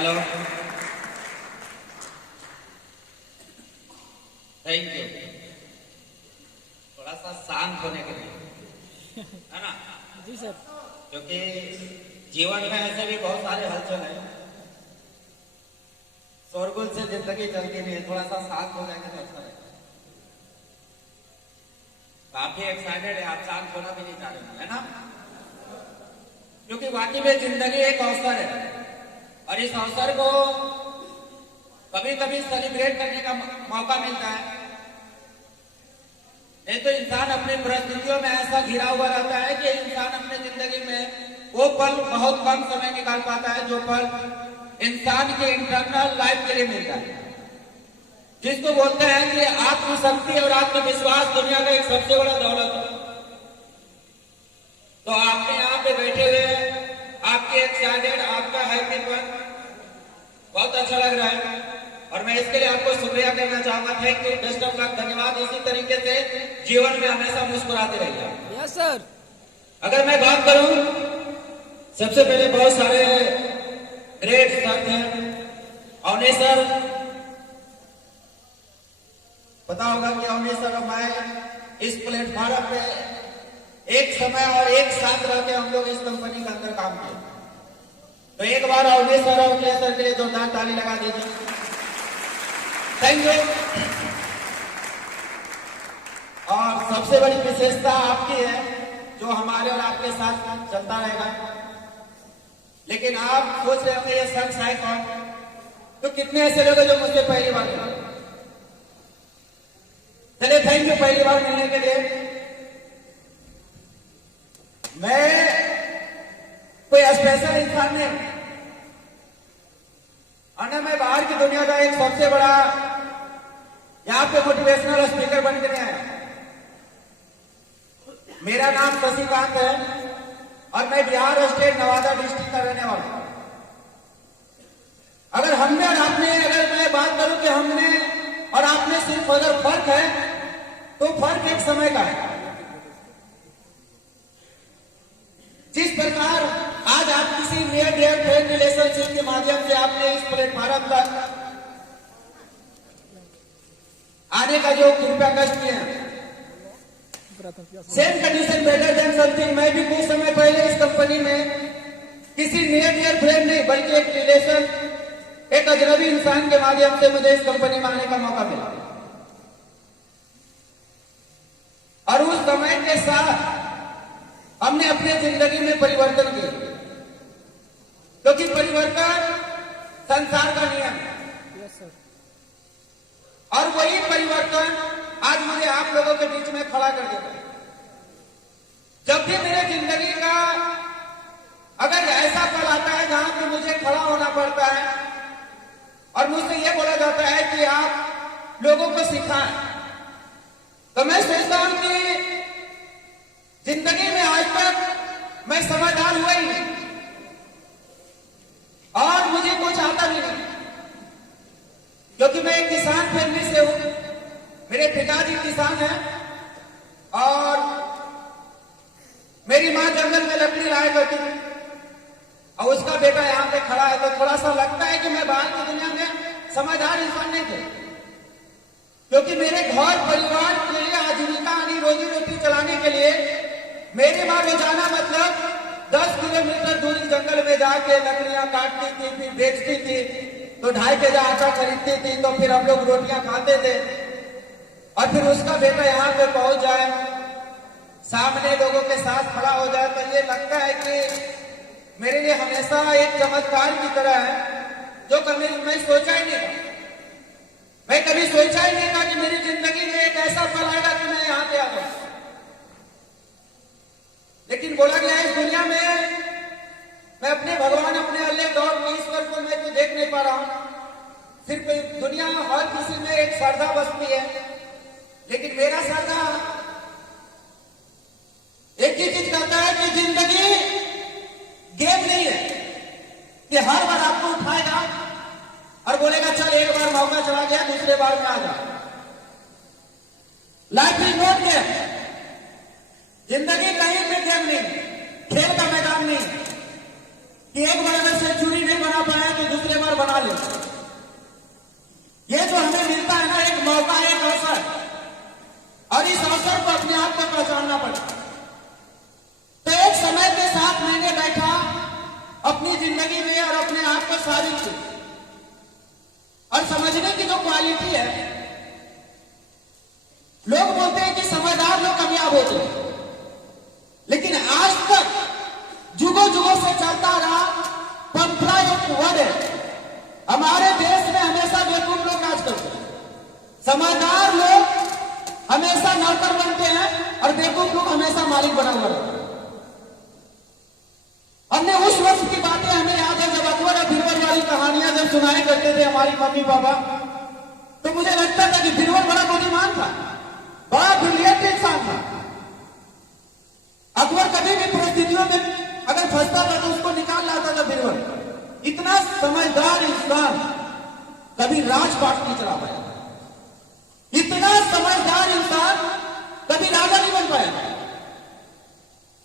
Hello, thank you. थोड़ा सा शांत होने के लिए, है ना? जी सर। क्योंकि जीवन में ऐसे भी बहुत सारे हलचल है, शोरगुल से जिंदगी चलती नहीं है। थोड़ा सा शांत हो जाएंगे तो अच्छा रहेगा। काफी एक्साइटेड है, आप शांत होना भी नहीं चाह रहे हैं, है ना? क्योंकि वाकई में जिंदगी एक अवसर है और इस अवसर को कभी कभी सेलिब्रेट करने का मौका मिलता है। नहीं तो इंसान अपनी परिस्थितियों में ऐसा घिरा हुआ रहता है कि इंसान अपने जिंदगी में वो पल बहुत कम समय निकाल पाता है जो पल इंसान के इंटरनल लाइफ के लिए मिलता है, जिसको बोलते हैं कि आत्मशक्ति और आत्मविश्वास दुनिया का एक सबसे बड़ा दौलत है। तो आपने यहाँ पे बैठे हुए, आपकी एक्साइटेड, आपका हैप्पीपन बहुत अच्छा लग रहा है और मैं इसके लिए आपको शुक्रिया करना चाहूंगा। Thank you, best of luck, धन्यवाद। इसी तरीके से जीवन में हमेशा मुस्कुराते रहिए। Yes sir. अगर मैं बात करूं, सबसे पहले बहुत सारे ग्रेट सर थे। अवनी सर, पता होगा कि अवनी सर और मैं इस प्लेटफॉर्म पे एक समय और एक साथ रहकर हम लोग इस कंपनी के अंदर काम किए। तो एक बार अवनी सर और अखिलेश सर के लिए जोरदार ताली लगा दीजिए। Thank you. और सबसे बड़ी विशेषता आपकी है जो हमारे और आपके साथ चलता रहेगा। लेकिन आप सोच रहे होंगे ये शख्स है कौन? तो कितने ऐसे लोग हैं जो मुझसे पहली बार मिले? चलिए, थैंक यू पहली बार मिलने के लिए। मैं कोई स्पेशल इंसान नहीं, और मैं बाहर की दुनिया का एक सबसे बड़ा यहाँ पे मोटिवेशनल स्पीकर बन के आया। मेरा नाम शशिकांत है और मैं बिहार स्टेट नवादा डिस्ट्रिक्ट का रहने वाला हूं। अगर हमने और आपने, अगर मैं बात करूं कि हमने और आपने सिर्फ अगर फर्क है तो फर्क एक समय का है। जिस प्रकार आज आप किसी नियर डियर फ्रेंड रिलेशनशिप के माध्यम से आपने इस प्लेटफॉर्म तक आने का जो कृपया कष्ट किया, same condition better than something. मैं भी कुछ समय पहले इस कंपनी में किसी नियर डियर फ्रेंड नहीं बल्कि एक रिलेशन, एक अजनबी इंसान के माध्यम से मुझे इस कंपनी में आने का मौका मिला। और उस समय के साथ हमने अपने जिंदगी में परिवर्तन किया, क्योंकि परिवर्तन संसार का नियम है। और वही परिवर्तन आज मुझे आप लोगों के बीच में खड़ा कर देता है। जब भी मेरे जिंदगी का अगर ऐसा पल आता है जहां पे मुझे खड़ा होना पड़ता है और मुझसे यह बोला जाता है कि आप लोगों को सिखाएं, तो मैं सोचता हूं कि जिंदगी में आज तक मैं समझदार हुआ ही नहीं और मुझे कुछ आता भी नहीं, क्योंकि मैं एक किसान फैमिली से हूं। मेरे पिताजी किसान हैं और मेरी मां जंगल में लकड़ी लाया करती थी और उसका बेटा यहां पे खड़ा है। तो थोड़ा सा लगता है कि मैं बाहर की दुनिया में समझदार इंसान नहीं थे, क्योंकि मेरे घर परिवार के लिए आजीविका यानी रोजी रोटी चलाने के लिए मेरी मां रोजाना मतलब 10 किलोमीटर दूरी जंगल में जाके लकड़ियां काटती थी, फिर बेचती थी, तो 2.5 केजी आटा खरीदती थी, तो फिर हम लोग रोटियां खाते थे। और फिर उसका बेटा यहाँ पे पहुंच जाए, सामने लोगों के साथ खड़ा हो जाए, तो ये लगता है कि मेरे लिए हमेशा एक चमत्कार की तरह है, जो कभी मैं सोचा ही नहीं था। मैं कभी सोचा ही नहीं था कि मेरी जिंदगी में एक ऐसा पल आएगा कि मैं यहाँ पे आ जाऊं। लेकिन बोला गया है इस दुनिया में मैं अपने भगवान, अपने अल्लाह गॉड ईश्वर को मैं तो देख नहीं पा रहा हूं। सिर्फ दुनिया हर किसी में एक श्रद्धा बसती है, लेकिन मेरा श्रद्धा एक ही चीज कहता है कि जिंदगी गेम नहीं है कि हर बार आपको उठाएगा और बोलेगा चल एक बार मौका चला गया, दूसरे बार में आ जा। Life is not game. जिंदगी कहीं पे गेम नहीं, खेल का मैदान नहीं कि एक बार अगर सेंचुरी नहीं बना पाया तो दूसरे बार लेंगे। ये जो हमें मिलता है ना, एक मौका, एक अवसर, और इस अवसर को अपने आप को पहचानना पड़ता है। तो एक समय के साथ मैंने बैठा अपनी जिंदगी में और अपने आप को साबित की, और समझने की जो क्वालिटी है, लोग बोलते हैं कि समझदार लोग कामयाब होते हैं, लेकिन आज तक जुगों जुगों से चलता रहा पंथरा एक वर्ड है। हमारे देश में हमेशा बेवकूफ लोग राज करते हैं, समझदार लोग हमेशा नौकर बनते हैं और बेवकूफ लोग हमेशा मालिक बना हुआ रहता है। हमने उस वक्त की बातें हमें याद है जब अकबर और बीरबल वाली कहानियां जब सुनाया करते थे हमारी मम्मी पापा, तो मुझे लगता था कि बीरबल बड़ा बुद्धिमान था, बड़ा ब्रिलियंट इंसान था। अकबर कभी भी परिस्थितियों में अगर फंसता था तो उसको निकाल लाता था बीरबल। इतना समझदार इंसान कभी राजपाट नहीं चला पाया, इतना समझदार इंसान कभी राजा नहीं बन पाया।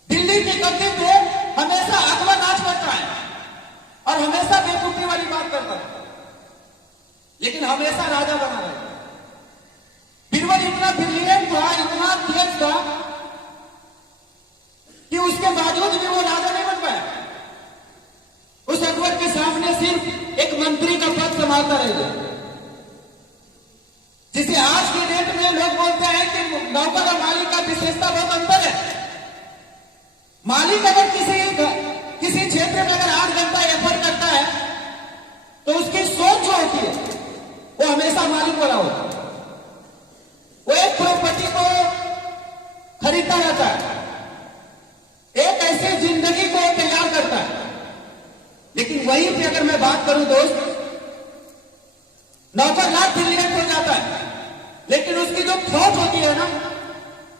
दिल्ली के गद्दे पे हमेशा अकबर राज करता है और हमेशा बेवकूफी वाली बात करता है, लेकिन हमेशा राजा बना रहा है। बीरबल इतना ब्रिलियंट था, इतना तेज था कि उसके बावजूद भी वो राजा नहीं बन पाया। उस अकबर के सामने सिर्फ एक मंत्री का पद संभालता रह गया, जिसे आज की डेट में लोग बोलते हैं कि नौकर और मालिक का विशेषता बहुत अंतर है। मालिक अगर किसी क्षेत्र में अगर 8 घंटा एफर्ट करता है तो उसकी सोच जो होती है वो हमेशा मालिक वाला होता है। वो एक प्रॉपर्टी को खरीदता रहता है, एक ऐसी जिंदगी को तैयार करता है, लेकिन वहीं पे अगर मैं बात करूं दोस्त, नौकर लाख ब्रिलियंट हो जाता है, लेकिन उसकी जो थॉट होती है ना,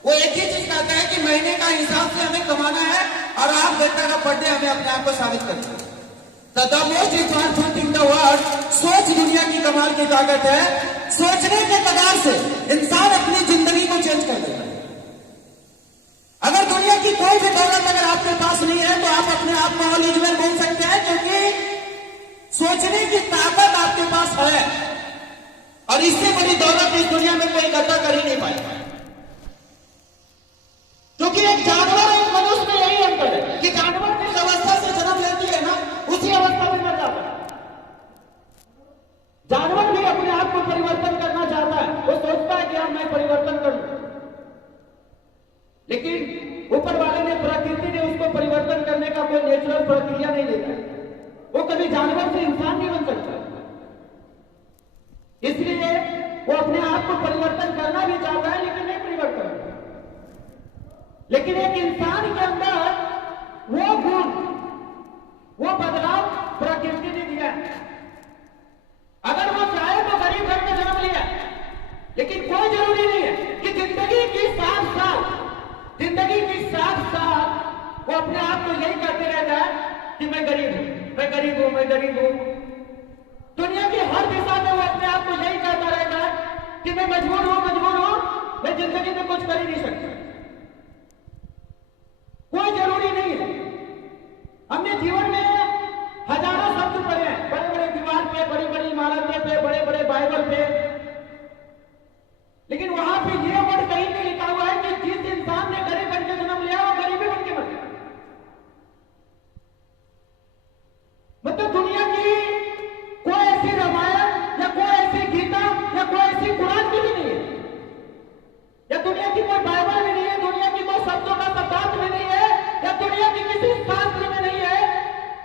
वो एक ही चीज कहता है कि महीने का हिसाब से हमें कमाना है और आप देखता का पर डे हमें अपने आप को साबित करना है। The most important thing in the world, सोच दुनिया की कमाल की ताकत है। सोचने के कगार से इंसान अपनी जिंदगी को चेंज कर देता है। अगर दुनिया की कोई भी दौलत अगर आपके पास नहीं है तो आप अपने आप को एलिजिबल बोल सकते हैं, क्योंकि सोचने की ताकत आपके पास है, और इससे बड़ी दौलत इस दुनिया में कोई इकट्ठा कर ही नहीं पाएगा। क्योंकि एक जानवर और एक मनुष्य में यही अंतर है कि जानवर जिस अवस्था से जन्म लेती है ना, उसी अवस्था में मर जाता है। जानवर भी अपने आप को परिवर्तन करना चाहता है, वो सोचता है कि अब मैं परिवर्तन करूं, लेकिन ऊपर वाले ने, प्रकृति ने उसको परिवर्तन करने का कोई नेचुरल प्रक्रिया नहीं देता है। वो कभी जानवर से इंसान नहीं बन सकता, इसलिए वो अपने आप को परिवर्तन करना भी चाहता है, लेकिन नहीं परिवर्तन करता। लेकिन एक इंसान के अंदर वो गुण, वो बदलाव प्रकृति ने दिया है। अगर वो चाहे तो गरीब घर में जन्म लिया, लेकिन कोई जरूरी नहीं है कि जिंदगी की 60 साल वो अपने आप को यही कहते रह जाए कि मैं गरीब हूं, मैं गरीब हूं, मैं गरीब हूं। दुनिया की हर दिशा में वो अपने आप को यही कहता रह जाए कि मैं मजबूर हूं, मैं जिंदगी में कुछ कर ही नहीं सकता। कोई जरूरी नहीं है। हमने जीवन में हजारों शब्द पढ़े हैं, बड़े बड़े दीवार पे, बड़ी बड़ी इमारतें पे, बड़े बड़े बाइबल पे, लेकिन वहां पे ये वर्ड कहीं नहीं लिखा हुआ है कि जिस इंसान ने गरीब बन के जन्म लिया वो गरीबी बन के मर गया। मतलब दुनिया की कोई ऐसी रामायण या कोई ऐसी गीता या कोई ऐसी कुरान की भी नहीं है, या दुनिया की कोई बाइबल भी नहीं है, दुनिया की कोई शब्दों का शब्दार्थ भी नहीं है, या दुनिया की किसी शास्त्र में नहीं है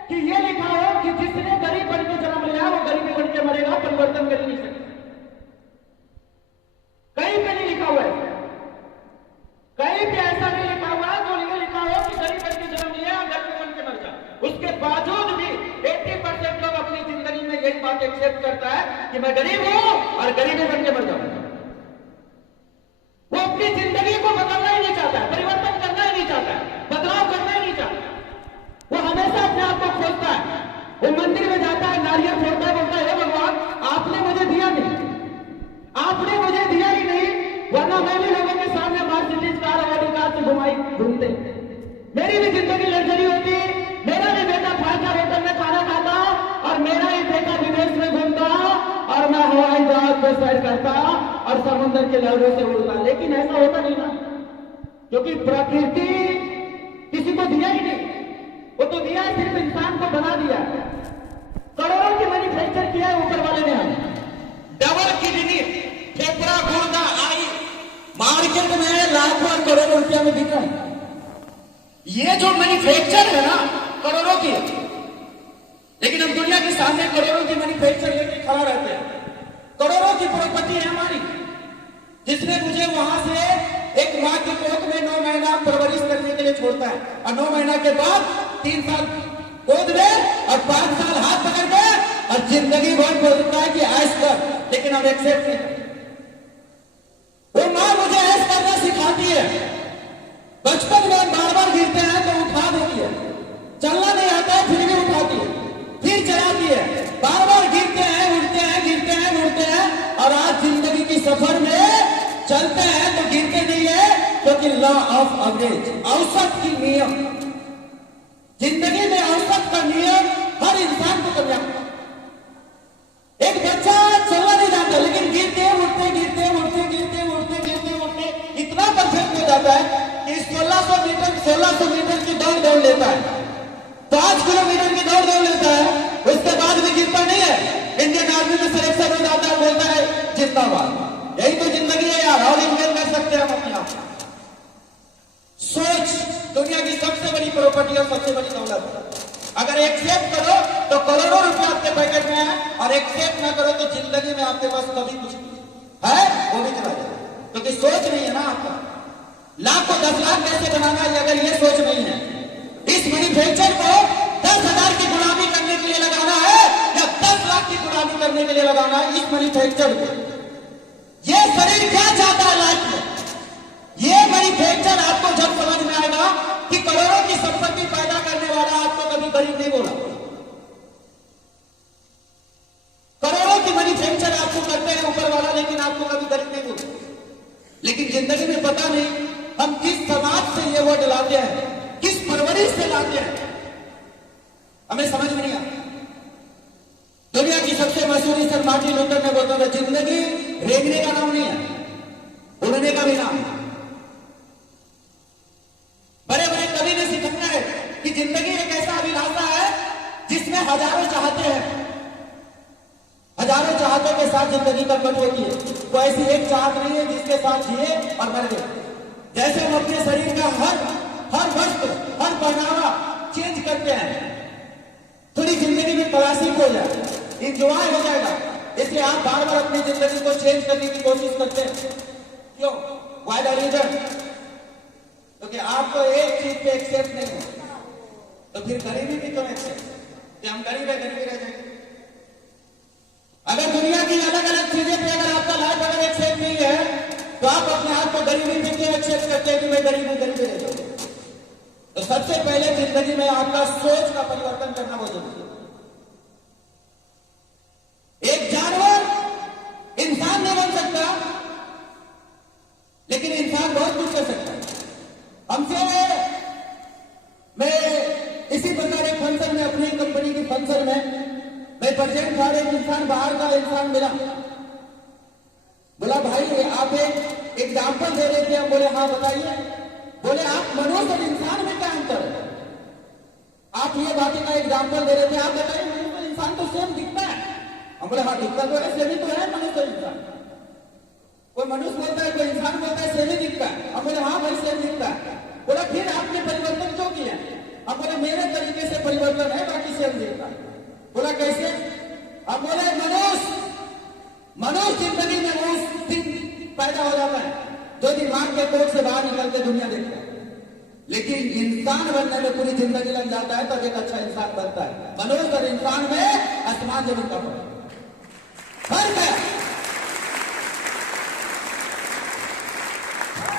कि ये लिखा हो कि जिसने गरीब बन के जन्म लिया वो गरीबी बन के मरेगा, परिवर्तन कर नहीं सकता। कहीं पे नहीं लिखा हुआ है, कहीं पे ऐसा नहीं लिखा हुआ जो ये लिखा हो कि गरीब बन के जन्म लिया गरीब बन के मर जा। उसके बावजूद भी 80% लोग अपनी जिंदगी में यही बात एक्सेप्ट करता है कि मैं गरीब हूं और गरीबी बन के मर जाऊंगा। वो अपनी जिंदगी को बदलना ही नहीं चाहता, परिवर्तन करना ही नहीं चाहता, बदलाव करना ही नहीं चाहता। वो हमेशा अपने आप को खोजता है। वो मंदिर में जाता है, नारियल फोड़ता है, बोलता है भगवान आपने मुझे दिया नहीं, आपने मुझे दिया ही नहीं, वरना मैं भी लोगों के सामने मर्सिडीज कार और ऑडी कार से घूमते, मेरी भी जिंदगी लग्जरी होती, मेरा भी बेटा 5 स्टार होटल में खाना खाता और मेरा ही बेटा विदेश में में सैर करता और समुद्र के लहरों से उड़ता, लेकिन ऐसा होता नहीं ना, क्योंकि प्रकृति किसी को दिया ही नहीं, वो तो दिया है सिर्फ इंसान को बना दिया। करोड़ों की मैन्युफैक्चर किया है ऊपर वाले ने हमें, डबल किडनी, फेफड़ा, गुर्दा, आई मार्केट में लाखों और करोड़ों रुपया में बिक रहा है। ये जो मैन्युफैक्चर है ना करोड़ों की, लेकिन हम दुनिया के सामने करोड़ों की मैन्युफैक्चर लेके खड़ा रहते हैं। करोड़ों की प्रॉपर्टी है हमारी, जिसने मुझे वहां से एक माँ की कोख में 9 महीना परवरिश करने के लिए छोड़ता है, और 9 महीना के बाद 3 साल गोद में और 5 साल हाथ पकड़ के, और जिंदगी भर बोलता है कि ऐश कर, लेकिन हम एक्सेप्ट नहीं करते। वो माँ मुझे ऐश करना सिखाती है, बचपन में बार बार गिरते हैं तो उठा देती है, चलना नहीं आता है फिर भी उठाती है, फिर चलाती है, बार बार गिरते हैं उठते हैं, गिरते हैं उठते हैं, और आज जिंदगी की सफर में चलते हैं तो गिरते नहीं है, क्योंकि लॉ ऑफ एवरेज, औसत की नियम, जिंदगी में औसत का नियम हर इंसान को करना। एक बच्चा चलना नहीं जानता, लेकिन गिरते उठते गिरते उठते गिरते उठते गिरते उठते इतना परफेक्ट हो जाता है कि 1600 मीटर की दौड़ लेता है, 5 किलोमीटर की दौड़ लेता है, उसके बाद भी गिरता नहीं है, इंडियन आर्मी में सिलेक्शन हो जाता है, बोलता है जिंदाबाद। यही तो जिंदगी है यार, और इंजन कर सकते हैं हम अपने आप। सोच दुनिया की सबसे बड़ी प्रॉपर्टी और सबसे बड़ी दौलत है। अगर एक्सेप्ट करो तो करोड़ों रुपए आपके पैकेट में है, और एक्सेप्ट ना करो तो जिंदगी में आपके पास कभी कुछ है वो भी चला जाएगा, क्योंकि सोच नहीं है ना आपका। लाख को 10 लाख कैसे बनाना है, अगर ये सोच नहीं है, इस मैन्युफैक्चर को 10,000 की गुलामी करने के लिए लगाना है या 10 लाख की गुलामी करने के लिए लगाना है, इस मैन्युफैक्चर को। ये शरीर क्या चाहता है लाइफ में, ये मैन्युफैक्चर आपको जब समझ में आएगा कि करोड़ों की संपत्ति पैदा करने वाला आपको कभी गरीब नहीं बोला। करोड़ों की मैन्युफैक्चर आपको करते हैं ऊपर वाला, लेकिन आपको कभी गरीब नहीं बोला। लेकिन जिंदगी में पता नहीं हम किस समाज से ये वर्ड लाते हैं, किस परवरिश से लाते हैं, हमें समझ में नहीं आता। दुनिया की सबसे मशहूर सर मार्टिन लूथर ने बोला था, जिंदगी रेंगने का नाम नहीं है, उड़ने का भी नाम है। बड़े बड़े कवि ने सिखाया है कि जिंदगी एक ऐसा अभिलाषा है जिसमें हजारों चाहते हैं, हजारों चाहतों के साथ जिंदगी कट होती है। तो ऐसी एक चाहत नहीं है जिसके साथ जिए और मर गए। जैसे हम अपने शरीर का हर वस्त्र, हर पहनावा चेंज करते हैं, थोड़ी जिंदगी में क्लासिक हो जाए, इंजॉय हो जाएगा, इसलिए आप बार बार अपनी जिंदगी को चेंज करने की कोशिश करते हैं। क्यों? Why the reason? क्योंकि आपको एक चीज पे एक्सेप्ट नहीं है, तो फिर गरीबी भी तो एक्सेप्ट, कि हम गरीब है, गरीबी रह जाएंगे। अगर दुनिया की अलग अलग चीजें पे अगर आपका लाइफ अगर एक्सेप्ट नहीं है, तो आप अपने आप को गरीबी में क्यों एक्सेप्ट करते हैं कि मैं गरीब हूं, गरीबी रह जाऊंगा। तो सबसे पहले जिंदगी में आपका सोच का परिवर्तन करना बहुत जरूरी है। एक जानवर इंसान नहीं बन सकता, लेकिन इंसान बहुत कुछ कर सकता है। हमसे मैं इसी प्रकार एक फंक्शन में, अपनी कंपनी की फंक्शन में मैं प्रेजेंट था, एक इंसान बाहर का इंसान मिला, बोला भाई आप एक एग्जाम्पल दे रहे थे। हम बोले हाँ बताइए। बोले आप मनुष्य और इंसान में क्या अंतर है, आप ये बातें का एग्जाम्पल दे रहे थे, आप बताइए मनुष्य और इंसान तो सेम दिखता है। हम बोले हाँ दिखता तो है, सेम तो है मनुष्य और इंसान। कोई मनुष्य बोलता है, कोई इंसान बोलता है सेम ही दिखता है। हम बोले हाँ भाई सेम दिखता है। बोला फिर आपने परिवर्तन क्यों किया? हम बोले मेरे तरीके से परिवर्तन है, बाकी सेम दिखता है। बोला कैसे? हम बोले मनुष्य जिंदगी में उस दिन पैदा हो जाता है जो दिमाग के कोख से बाहर निकल के दुनिया देखता है, लेकिन इंसान बनने में पूरी जिंदगी लग जाता है तब एक अच्छा इंसान बनता है। मनुष्य और इंसान में आसमान जमीन का फर्क है।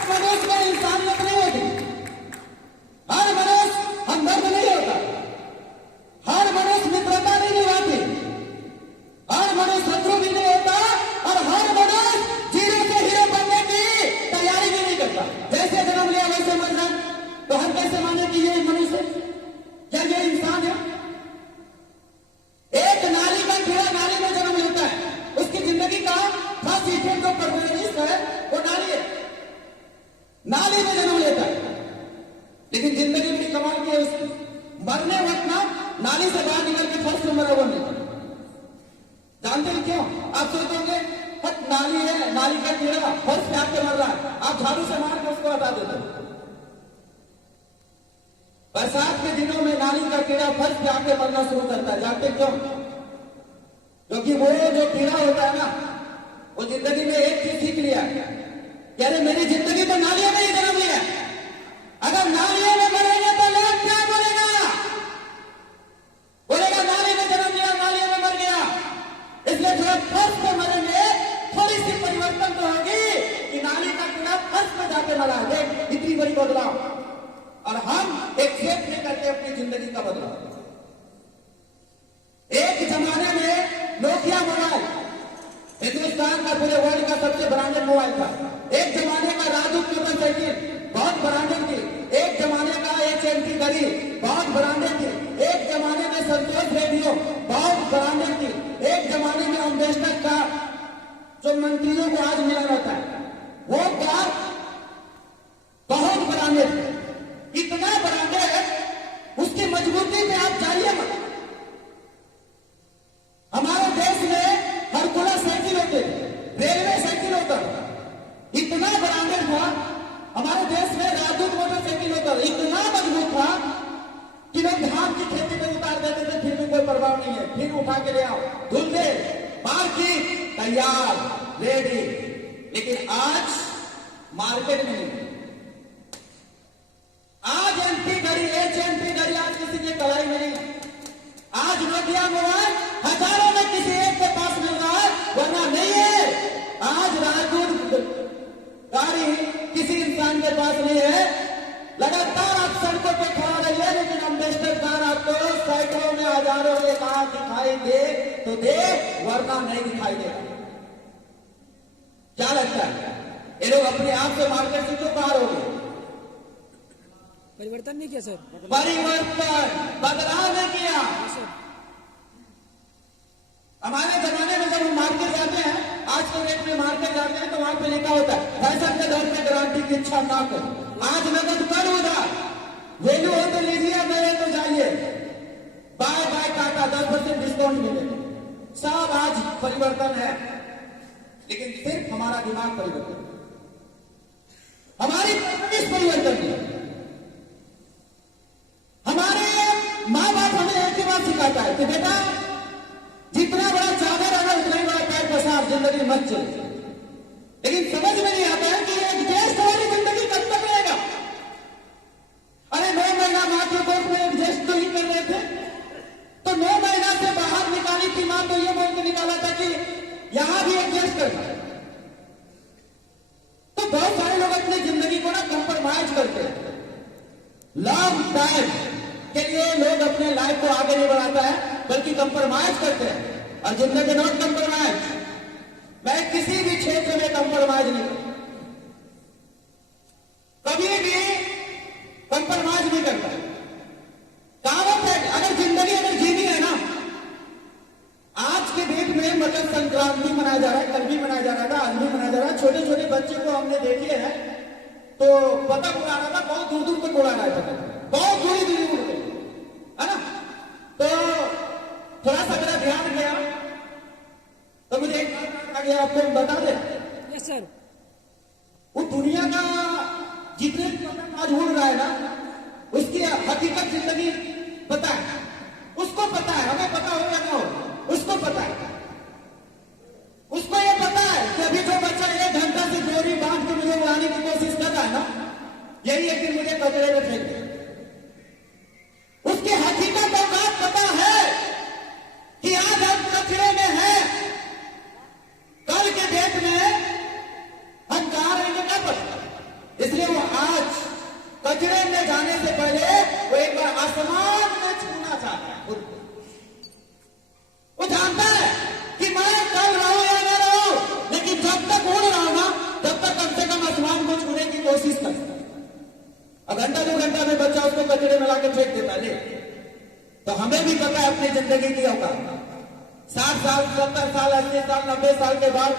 मनुष्य में इंसानियत नहीं होती, हर मनुष्य हमदर्द नहीं होता, हर मनुष्य मित्रता नहीं निभाती, हर मनुष्य शत्रु भी नहीं होता, और हर मनुष्य जीरो से हीरो बनने की तैयारी भी नहीं करता। जैसे जन्म लिया वैसे मर जाए, तो हम कैसे माने कि ये मनुष्य, क्या ये इंसान है? एक नाली का कीड़ा नाली में जन्म लेता है, उसकी जिंदगी का नाली में जन्म लेता है, लेकिन जिंदगी बड़ी कमाल की है उसकी। मरने वक्त ना नाली से बाहर निकल के फर्स्ट में मरा वो नहीं। जानते हैं क्यों? आप सोचते होंगे नाली है, नाली का कीड़ा फर्स्ट पे आके मर रहा है, आप झाड़ू से मार के उसको हटा देते हैं। बरसात के दिनों में नाली का कीड़ा फर्स्ट पे आके मरना शुरू करता है। जानते क्यों? क्योंकि वो जो कीड़ा होता है ना, वो जिंदगी में एक चीज सीख लिया कि अरे मेरी जिंदगी तो नालियों में ही जन्म लिया, अगर नालियों में मरेंगे तो लोग क्या बोलेगा? बोलेगा नाली में जन्म लिया, नालियों में मर गया। इसलिए जो फर्स्ट पे मरेंगे थोड़ी सी परिवर्तन तो होगी कि नाली का कीड़ा फर्स्ट में जाके मरा है। देख इतनी बड़ी बदलाव, और हम एक खेत लेकर के अपनी जिंदगी का बदलाव। एक जमाने में नोकिया मोबाइल हिंदुस्तान का पूरे वर्ल्ड का सबसे ब्रांडेड मोबाइल था। एक जमाने का राजदूत मोटरसाइकिल बहुत ब्रांडेड थी। एक जमाने का HMT घड़ी बहुत ब्रांडेड थी। एक जमाने में संतोष रेडियो बहुत ब्रांडेड थी। एक जमाने में अम्बेडकर का जो मंत्रियों को आज मिला रहता है वो कार बहुत ब्रांडेड है। इतना ब्रांडेड, उसकी मजबूती पे आप जाइए मत। हमारे देश में हरकुलस साइकिल होते थे, रेलवे साइकिल होता था, इतना ब्रांडेड था। हमारे देश में राजदूत मोटरसाइकिल होता था, इतना मजबूत था कि लोग धान की खेती में उतार देते थे, फिर भी कोई प्रभाव नहीं है। फिर उठा के ले आओ, धुल दे, मार्केट तैयार, रेडी। लेकिन आज मार्केट में नहीं, आज एमपी घड़ी, HMT घड़ी आज किसी की कलाई में नहीं। आज नोकिया मोबाइल हजारों में किसी एक के पास मिल रहा है, वरना नहीं है। आज राजदूत गाड़ी किसी इंसान के पास नहीं है। लगातार आप सड़कों पे खड़ा रहिए, लेकिन अम्बेडकर कार आपको सैकड़ों में हजारों के साथ दिखाई दे तो दे, वरना नहीं दिखाई देगा। क्या लगता है ये लोग अपने आप से मार्केट से क्यों बाहर हो गए? परिवर्तन नहीं किया सर, परिवर्तन, बदलाव नहीं किया। हमारे जमाने में जब हम मार्केट जाते हैं, आज के डेट में मार्केट जाते हैं तो वहां पे लिखा होता है फैशन के दौर में गारंटी की इच्छा ना करो। आज नगद कर उधार, वैल्यू हो तो लीजिए, नहीं तो जाइए, बाय बाय टाटा, 10% डिस्काउंट मिलेगा। सब आज परिवर्तन है, लेकिन सिर्फ हमारा दिमाग परिवर्तन, हमारी किस परिवर्तन की? हमारे माँ बाप हमें एक ही बात सिखाता है कि बेटा जितना बड़ा चादर है उतना ही बड़ा पैर पसार, जिंदगी मत चले। लेकिन समझ में नहीं आता है कि एक ज्येष्ठ वाली जिंदगी कब तक रहेगा। अरे 9 महीना माँ के कोख में एक ज्येष्ठ तो ही कर रहे थे, तो 9 महीना से बाहर निकाली थी माँ, तो ये बोल के निकाला था कि यहां भी एक ज्येष्ठ करना। तो बहुत सारे लोग अपनी जिंदगी को ना कंप्रोमाइज करते हैं। लॉन्ग टाइम के लिए लोग अपने लाइफ को आगे नहीं बढ़ाता है, बल्कि कंप्रोमाइज करते हैं। और जिंदगी नॉट कंप्रोमाइज, मैं किसी भी क्षेत्र में कंप्रोमाइज नहीं करता, कभी भी कंप्रोमाइज नहीं करता। कहावत है अगर जिंदगी अगर जीनी है ना, आज के डेट में मकर संक्रांति मनाया जा रहा है, कल भी मनाया जा रहा था, आज भी मनाया जा रहा है। छोटे छोटे बच्चे को हमने देखे हैं तो पतंग उड़ा रहा था, बहुत दूर दूर तक उड़ा रहा है पतंग, बहुत दूरी दूरी उड़ गई है ना। तो थोड़ा सा मेरा ध्यान गया तो मुझे एक बात आ गया, आपको बता दे। Yes sir. वो दुनिया का जितने पतंग आज उड़ रहा है ना, उसकी हकीकत जिंदगी पता है, उसको पता है। हमें पता हो या ना हो, उसको पता है। उसको ये पता है कि अभी जो बच्चा 1 घंटा से डोरी बांध के मुझे उड़ाने की कोशिश कर रहा है ना, यही एक दिन मुझे कचरे में फेंक दे। उसकी हकीकत और बात पता है कि आज हम कचरे में हैं, कल के डेट में हम कहां रहेंगे क्या पता। इसलिए वो आज कचरे में जाने से पहले वो एक बार आसमान में छूना चाहता है। वो जानता है कि मैं कल रहूं या ना रहूं, लेकिन जब तक उड़ रहा हूं ना, तब तक कम से कम आसमान को छूने की कोशिश करता है। अब घंटा 2 घंटा में बच्चा उसको कचरे में लाकर फेंक देता है। तो हमें भी पता है अपनी जिंदगी की औकात। 60 साल, 70 साल, 80 साल, 90 साल के बाद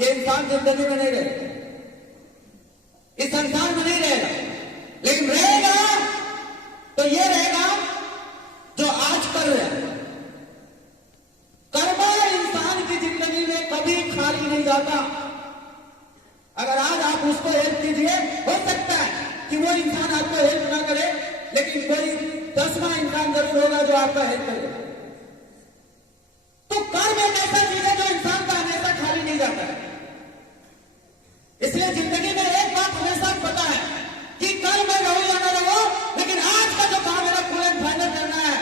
ये इंसान जिंदगी में नहीं रहे, इस संसार में नहीं इंसान जरूर होगा जो आपका हेल्प करेगा। तो कर्म एक ऐसा चीज है जो इंसान का हमेशा खाली नहीं जाता है। इसलिए जिंदगी में एक बात हमेशा पता है कि कल मैं रहूं या ना रहूं, लेकिन आज का जो काम मेरा पूरा फाइनल करना है,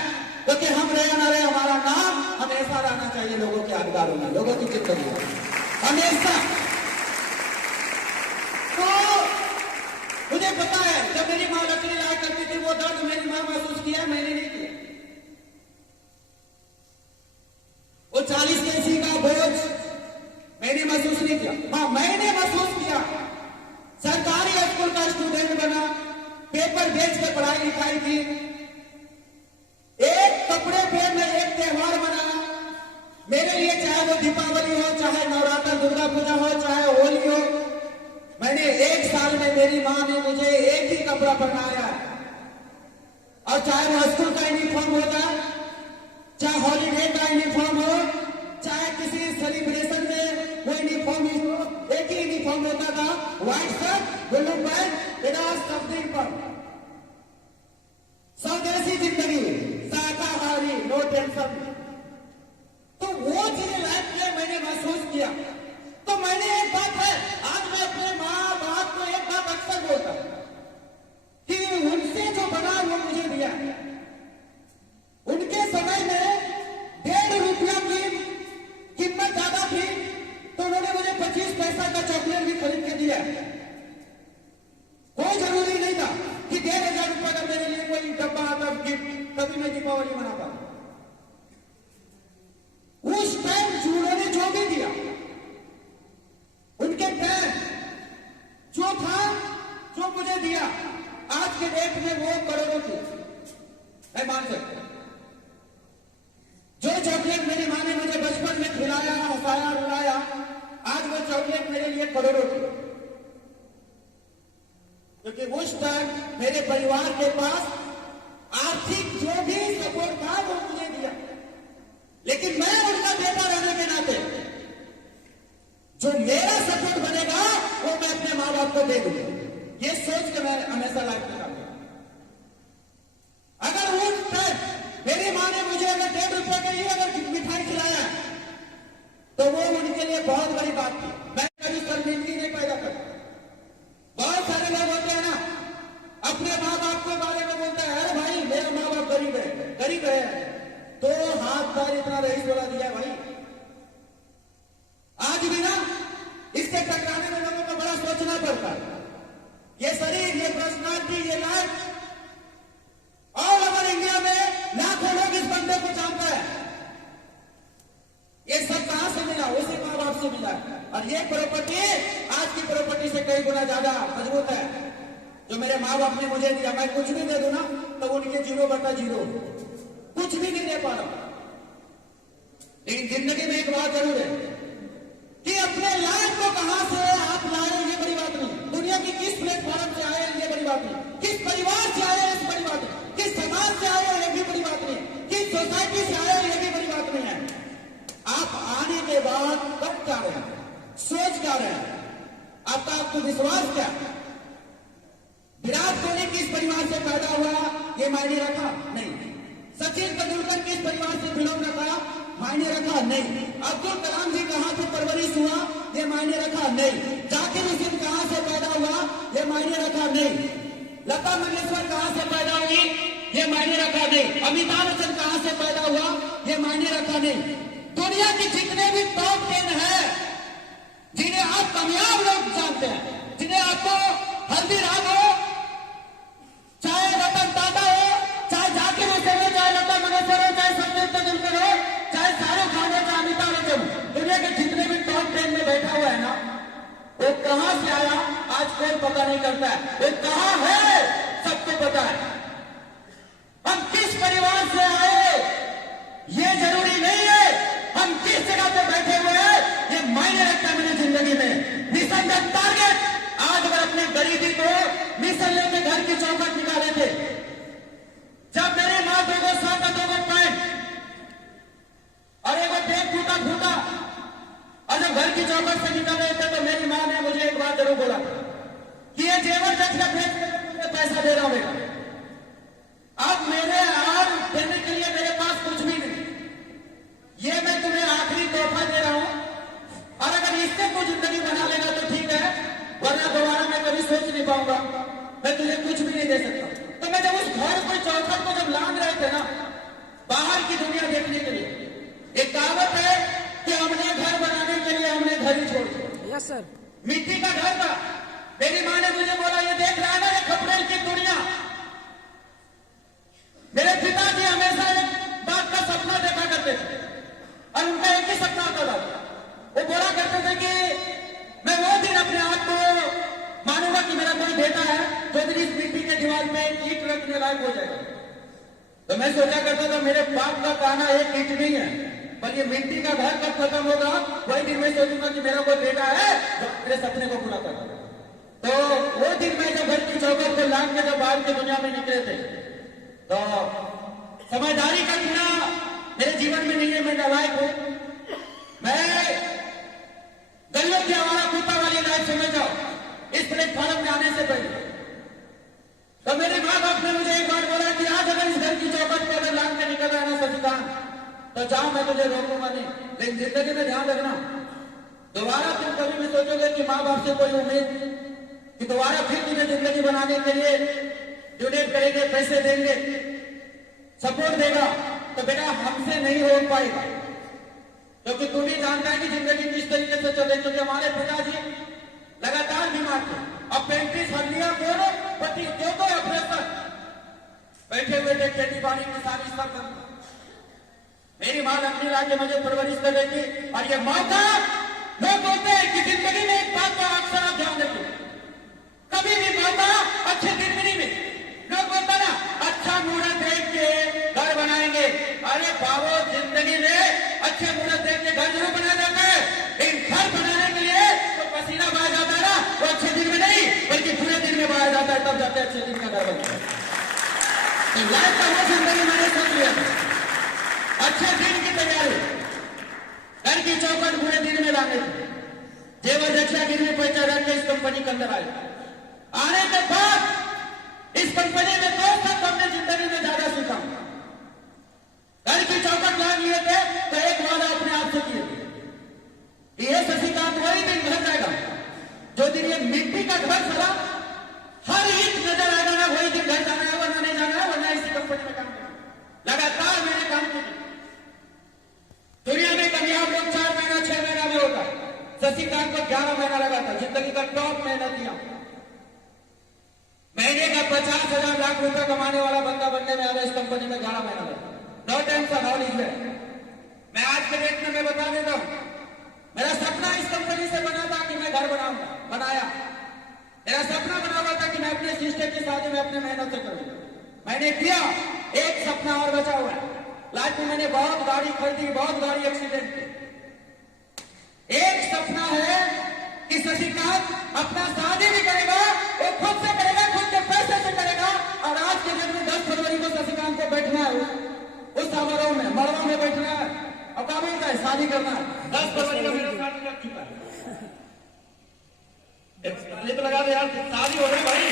क्योंकि हम रहे ना रहे हमारा नाम हमेशा रहना चाहिए लोगों के यादगारों में, लोगों की जिंदगी में हमेशा। तो मुझे पता है जब मेरी मां लकड़ी लाया करती थी, वो दर्द मेरी मां महसूस किया, मैंने नहीं किया। वो 40 केजी का बोझ मैंने महसूस नहीं किया। हाँ, मैंने महसूस किया। सरकारी स्कूल का स्टूडेंट बना, पेपर बेच के पढ़ाई लिखाई की, एक कपड़े पे मैं एक त्योहार मनाना मेरे लिए, चाहे वो दीपावली हो, चाहे नवरात्र दुर्गा पूजा हो, चाहे होली हो, मैंने एक साल में मेरी मां ने मुझे एक ही कपड़ा पहनाया। और चाहे वो स्कूल का यूनिफॉर्म होता, चाहे हॉलीडे का यूनिफॉर्म हो, चाहे किसी सेलिब्रेशन में वो यूनिफॉर्म हो, एक ही यूनिफॉर्म होता था, white shirt blue pant, without something पर। स्वदेशी जिंदगी, शाकाहारी, नो टेंशन। तो वो चीजें लाइफ में मैंने महसूस किया। तो मैंने एक बात है, आज मैं अपने माँ बाप को एक बात अक्सर बोलता कि उनसे जो बना वो मुझे दिया। उनके समय में 1.5 रुपया की कीमत ज्यादा थी, तो उन्होंने मुझे 25 पैसा का चॉकलेट भी खरीद के दिया। कोई जरूरी नहीं था कि 1,500 रुपया का मेरे लिए कोई डब्बा आता गिफ्ट, तभी मैं दीपावली मनाता। उस टाइम उन्होंने जो भी दिया, उनके टाइम जो था, जो मुझे दिया, आज के डेट में वो करोड़ों की, मैं मान सकता। जो चॉकलेट मेरी मां ने मुझे बचपन में खिलाया, हंसाया, रुलाया, आज वो चॉकलेट मेरे लिए करोड़ों की। क्योंकि उस टाइम मेरे परिवार के पास आर्थिक जो भी सपोर्ट था वो मुझे दिया, लेकिन मैं उनका बेटा रहने के नाते जो मेरा सपोर्ट बनेगा वो मैं अपने मां बाप को दे दूंगा। ये सोच के मैं हमेशा लाइफ में काम करता। अगर उस टाइम मेरी मां ने मुझे अगर 1.5 रुपए के लिए अगर मिठाई खिलाया, तो वो उनके लिए बहुत बड़ी बात थी। मैं कभी शर्मिंदगी नहीं पैदा करता। बहुत सारे लोग होते हैं ना, अपने माँ बाप के बारे में बोलते हैं, अरे भाई मेरा माँ बाप गरीब है, गरीब है, तो हाथ पैर इतना रईस वाला दिया भाई। आज भी ना इससे टकराने में लोगों को बड़ा सोचना पड़ता है। ये शरीर, ये पर्सनालिटी, ये लाइफ, ऑल ओवर इंडिया में लाखों लोग इस बंदे को जानते हैं। ये सब कहां से मिला? उसी माँ बाप से मिला। और ये प्रॉपर्टी आज की प्रॉपर्टी से कई गुना ज्यादा मजबूत है, जो मेरे माँ बाप ने मुझे दिया। मैं कुछ भी दे दूं ना तो उनके 0/0 कुछ भी नहीं दे पा रहा। लेकिन जिंदगी में एक बात जरूर है कि अपने लाइफ को कहां से आप लाए ये बड़ी बात नहीं, दुनिया की किस प्लेटफॉर्म से आए ये बड़ी बात नहीं, किस परिवार से आए इस बड़ी बात नहीं, किस समाज से आए ये भी बड़ी बात नहीं, किस सोसाइटी से आए ये भी बड़ी बात नहीं है। आप आने के बाद कब क्या रहे हैं, सोच क्या रहे हैं, आपका आत्मविश्वास क्या? विराट कोहली किस परिवार से पैदा हुआ ये मायने रखा? नहीं। सचिन तेंदुलकर किस परिवार से बिलोंग रखा? मायने रखा? नहीं। अब्दुल कलाम जी कहां से परवरिश हुआ ये मायने रखा? नहीं। जाकिर हुसैन कहां से पैदा हुआ ये मायने रखा? नहीं। लता मंगेशकर कहां से पैदा हुई ये मायने रखा? नहीं। अमिताभ बच्चन कहां से पैदा हुआ ये मायने रखा? नहीं। दुनिया के जितने भी टॉप 10 है, जिन्हें आप कामयाब लोग जानते हैं, जिन्हें आपको हल्दीराम हो, चाहे रतन टाटा हो, चाहे जाकिर हुसैन हो, चाहे लता मंगेशकर हो, चाहे सचिन तेंदुलकर हो, चाहे शाहरुख खान हो, चाहे अमिताभ बच्चन, दुनिया के जितने भी टॉप 10 में बैठा हुआ है ना, वो कहां से आया आज कोई पता नहीं करता है। वो कहां है सबको पता है। हम किस परिवार से आए ये जरूरी नहीं है, हम किस जगह पे बैठे हुए हैं ये मायने रखता है मेरी जिंदगी में। मिशन का टारगेट, आज अगर अपनी गरीबी को मिशन लेके घर की चौखट निकाले थे, जब मेरे मां 2 साल का 2 पैंट और एक बैग फूटा और जब घर की चौखट से निकल रहे थे, तो मेरी मां ने मुझे एक बात जरूर बोला कि ये जेवर जज का भेज के पैसा दे रहा हूं बेटा। अब मेरे और नहीं पाऊंगा, मैं तुझे कुछ भी नहीं दे सकता। तो मैं जब उस घर को चौखट को जब लांग रहे थे ना बाहर की दुनिया देखने के लिए, एक कहावत है कि हमने घर बनाने के लिए हमने घर ही छोड़ दिया। Yes sir. मिट्टी का घर था। मेरी माँ ने मुझे बोला ये देख रहा है ना ये खपड़ेल की दुनिया। मेरे पिताजी हमेशा एक बात का सपना देखा करते थे और उनका एक ही सपना होता था, वो बोला करते थे कि मैं वो दिन अपने आप को मानूंगा कि मेरा कोई बेटा है जो दिन इस मिट्टी के दीवार में ईंट रखने लायक हो जाएगा। तो मैं सोचा करता था मेरे बाप का कहना एक ईंट नहीं है, पर ये मिट्टी का घर कब खत्म होगा वही दिन मैं सोचूंगा कि मेरा कोई बेटा है जो मेरे सपने को पूरा कर। तो वो दिन मैं जब घर की चौखट को लांग के जब बाहर की दुनिया में निकले थे तो समझदारी का कीड़ा मेरे जीवन में नहीं है। मैं नालायक हूं, मैं गलियों की आवारा कुत्ता वाली लाइफ समझ जाओ इस प्लेटफॉर्म में आने से पहले। तो मेरे माँ बाप ने मुझे एक बार बोला कि आज अगर इस घर की चौखट को अगर लांग के निकल रहा है ना सचिकांत तो जाओ, मैं तुझे रोकूंगा नहीं, लेकिन जिंदगी में ध्यान रखना दोबारा तुम कभी भी सोचोगे कि माँ बाप से कोई उम्मीद कि दोबारा फिर तुझे जिंदगी बनाने के लिए डोनेट करेंगे, पैसे देंगे, सपोर्ट देगा, तो बेटा हमसे नहीं हो पाएगा। क्योंकि तू भी जानता है कि जिंदगी किस तरीके से चले। क्योंकि हमारे पिताजी लगातार बीमार थे, अपेंडिक्स हड्डियां दोनों पट्टी दो ऑपरेशन, बैठे हुए थे, खेती बाड़ी की सारी सब करना। मेरी माँ लंबी लाके मुझे परवरिश कर रही थी। और ये मौका लोग बोलते हैं कि जिंदगी में एक बात का अक्सर आप ध्यान रखिए, कभी भी मौका अच्छे दिन में नहीं मिले। लोग बोलते ना अच्छा मुहूर्त देख के घर बनाएंगे, अरे बाबू जिंदगी में अच्छे मुहूर्त देख के घर जरूर बनाया जाता है, लेकिन घर बनाने के लिए तो पसीना बहाया जाता है ना, वो अच्छे दिन में नहीं बल्कि पूरे दिन में बहाया जाता है, तब जाते अच्छे दिन का घर बनता है। तो लाइफ का वो जिंदगी मैंने सोच लिया था, अच्छे दिन की तैयारी, घर की चौखट पूरे दिन में लाने थे, जेवर रक्षा गिरवी पैसा रख के इस कंपनी के अंदर आए। आने के बाद इस कंपनी में 2 साल हमने जिंदगी में ज्यादा सीखा। घर की चौखट ला लिए थे तो एक वादा अपने आप से किए थे, ये शशिकांत वही दिन घर जाएगा जो दिन ये मिट्टी का घर चला, हर ईंट नजर आएगा ना वही दिन घर जाना है, वरना नहीं जाना है, वरना इसी कंपनी में काम करना। लगातार मैंने काम किया। दुनिया में कामयाब लोग 4 महीना 6 महीना में होता है, शशिकांत को 11 महीना लगा था। जिंदगी का टॉप मेहनत किया, महीने का 50,000 लाख रुपए कमाने वाला बंदा बनने में इस कंपनी में 11 महीना लगा। No tension, all is well. मैं आज के डेट में मैं बता देता हूं, मेरा सपना इस कंपनी से बना था कि मैं घर बनाऊंगा, बनाया। मेरा सपना बना हुआ था कि मैं अपने सिस्टर की शादी में अपने मेहनत से करूंगा, मैंने किया। एक सपना और बचा हुआ है। लाइफ में मैंने बहुत गाड़ी खरीदी, बहुत गाड़ी एक्सीडेंट की। एक सपना है कि शशिकांत अपना शादी भी करेगा, वो खुद से करेगा, खुद के पैसे से करेगा। और आज के दिन में 10 फरवरी को शशिकांत को बैठना है उस समारोह में, मड़वा में बैठना है और क्या बोलता है शादी करना है। 10 फरवरी को मेरा शादी लग चुका है। ताली तो लगा दे यार, शादी हो गई भाई।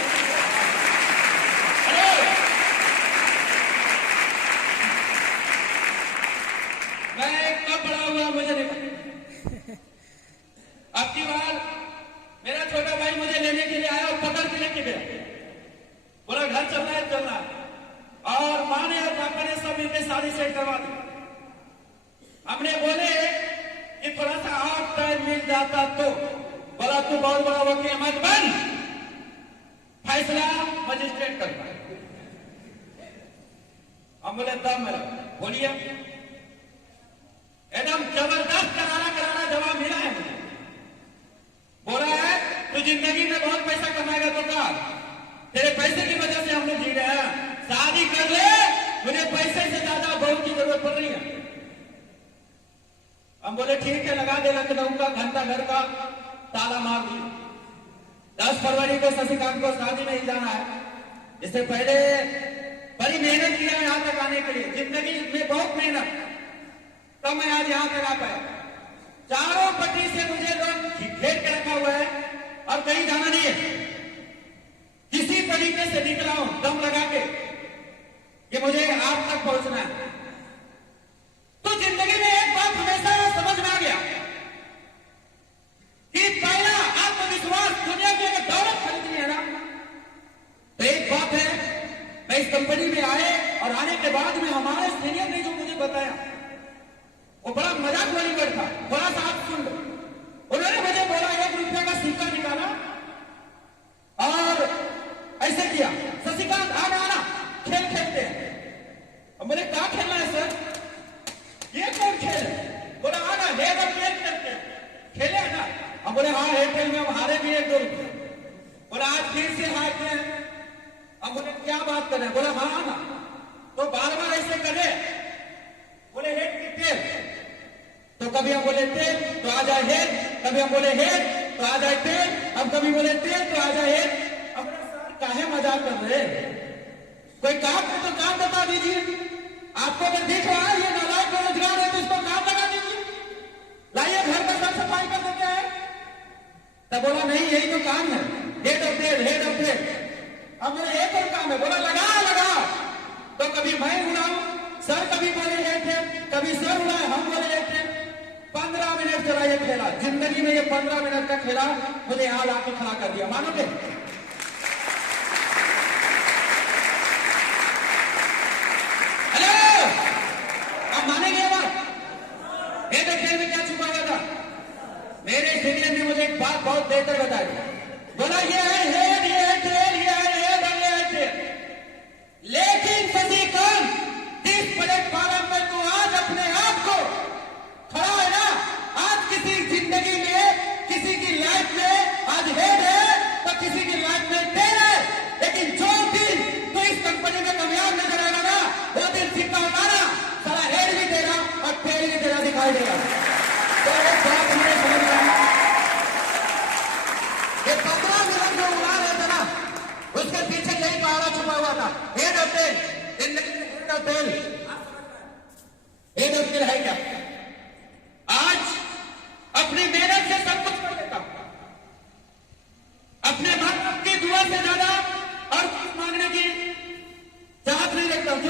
मैं कब बड़ा हुआ मुझे नहीं पता। अब की बार मेरा छोटा भाई मुझे लेने के लिए आया और पकड़ के लेके गया, बोला घर चलना है, चलना है। और माँ ने और पापा ने सब मिलकर शादी सेट करवा दी। हमने बोले कि थोड़ा सा और टाइम मिल जाता तो, बोला तू बहुत बड़ा वकील मत बन, फैसला मजिस्ट्रेट करता है। हम बोले तब मेरा बोलिए, एकदम जबरदस्त करारा जवाब मिला है मुझे। बोला है तू जिंदगी में बहुत पैसा कमाएगा तो क्या, तेरे पैसे की वजह से हम लोग जी रहे हैं, शादी कर ले, मुझे पैसे से ज्यादा बहू की जरूरत पड़ रही है। हम बोले ठीक है, लगा दे लखनऊ का घंटा घर का ताला मार दिया। 10 फरवरी को शशिकांत को शादी में ही जाना है। इससे पहले बड़ी मेहनत किया यहां तक आने के लिए, जिंदगी में बहुत मेहनत, तब मैं आज यहां तक आ पाया। चारों पट्टी से मुझे लोग घेर के रखा हुआ है और कहीं जाना नहीं है, किसी तरीके से निकला हूं दम लगा के कि मुझे आप तक पहुंचना है। तो जिंदगी में एक बात हमेशा समझ में आ गया कि पहला आत्मविश्वास, दुनिया की अगर दौलत खरीदनी है ना इस कंपनी में आए और आने के बाद में हमारे सीनियर ने जो मुझे बताया वो बड़ा मजाक वाली बात था। थोड़ा सा आप सुन लो। उन्होंने मुझे बोला 1 रुपये का सिक्का निकाला और ऐसे किया, शशिकांत आना आना खेल खेलते हैं। अब बोले क्या खेलना है सर? ये कौन खेल है? बोला आना हेड और टेल खेलते हैं, खेले ना? अब बोले हाँ एयरटेल में हम हारे भी 1-2 रुपये। बोला आज फिर से हारते हैं। अब बोले क्या बात कर रहे हैं? बोला हाँ आना। तो बार बार ऐसे करे, बोले हेड की टेल, तो कभी हम बोले टेल तो आ जाए हेड, कभी हम बोले हेड तो आ जाए टेल, अब कभी बोले टेल तो आ जाए हेड। अब सर काहे मजाक कर रहे हैं? कोई काम है तो काम बता दीजिए। आपको अगर दिख रहा है ये नालायक बेरोजगार है तो इसको काम लगा दीजिए, लाइए घर का साफ सफाई कर देते हैं। तब बोला नहीं यही तो काम है, head of tail, head of tail. अब मेरा एक और काम है। बोला लगा लगा। तो कभी मैं उड़ाऊं सर, कभी बोले हेड टेल, कभी सर उड़ाए हम बोले हेड टेल। 15 मिनट चला ये खेला। जिंदगी में ये 15 मिनट का खेला मुझे यहां लाके खड़ा कर दिया, मानोगे? हेलो, अब मानेंगे बात? हेड ऑफ टेल में क्या छुपा हुआ था? मेरे सीनियर ने मुझे एक बात बहुत बेहतर बताई। बोला ये है हेड, ये है टेल, ये है हेड और ये है टेल। लेकिन शशिकांत जिस प्लेटफॉर्म पर तू आज अपने आप को खड़ा है ना, आज किसी जिंदगी में किसी की लाइफ में आज हेड है तो किसी की लाइफ में टेल है। लेकिन जो दिन तो इस कंपनी में कामयाब नजर आएगा ना, वो दिन सिक्का उठाना, सारा हेड भी तेरा और टेल भी तेरा दिखाई देगा। तो एक बात मुझे समझ में आई, ये 15 मिनट जो उड़ा रहे थे ना, उसके पीछे यही पहाड़ा छुपा हुआ था। Head of tail, head of tail, head of tail है क्या? आज अपनी मेहनत से सब कुछ कर लेता हूं, अपने मां बाप की दुआ से ज्यादा और कुछ मांगने की चाहत नहीं रखता हूं,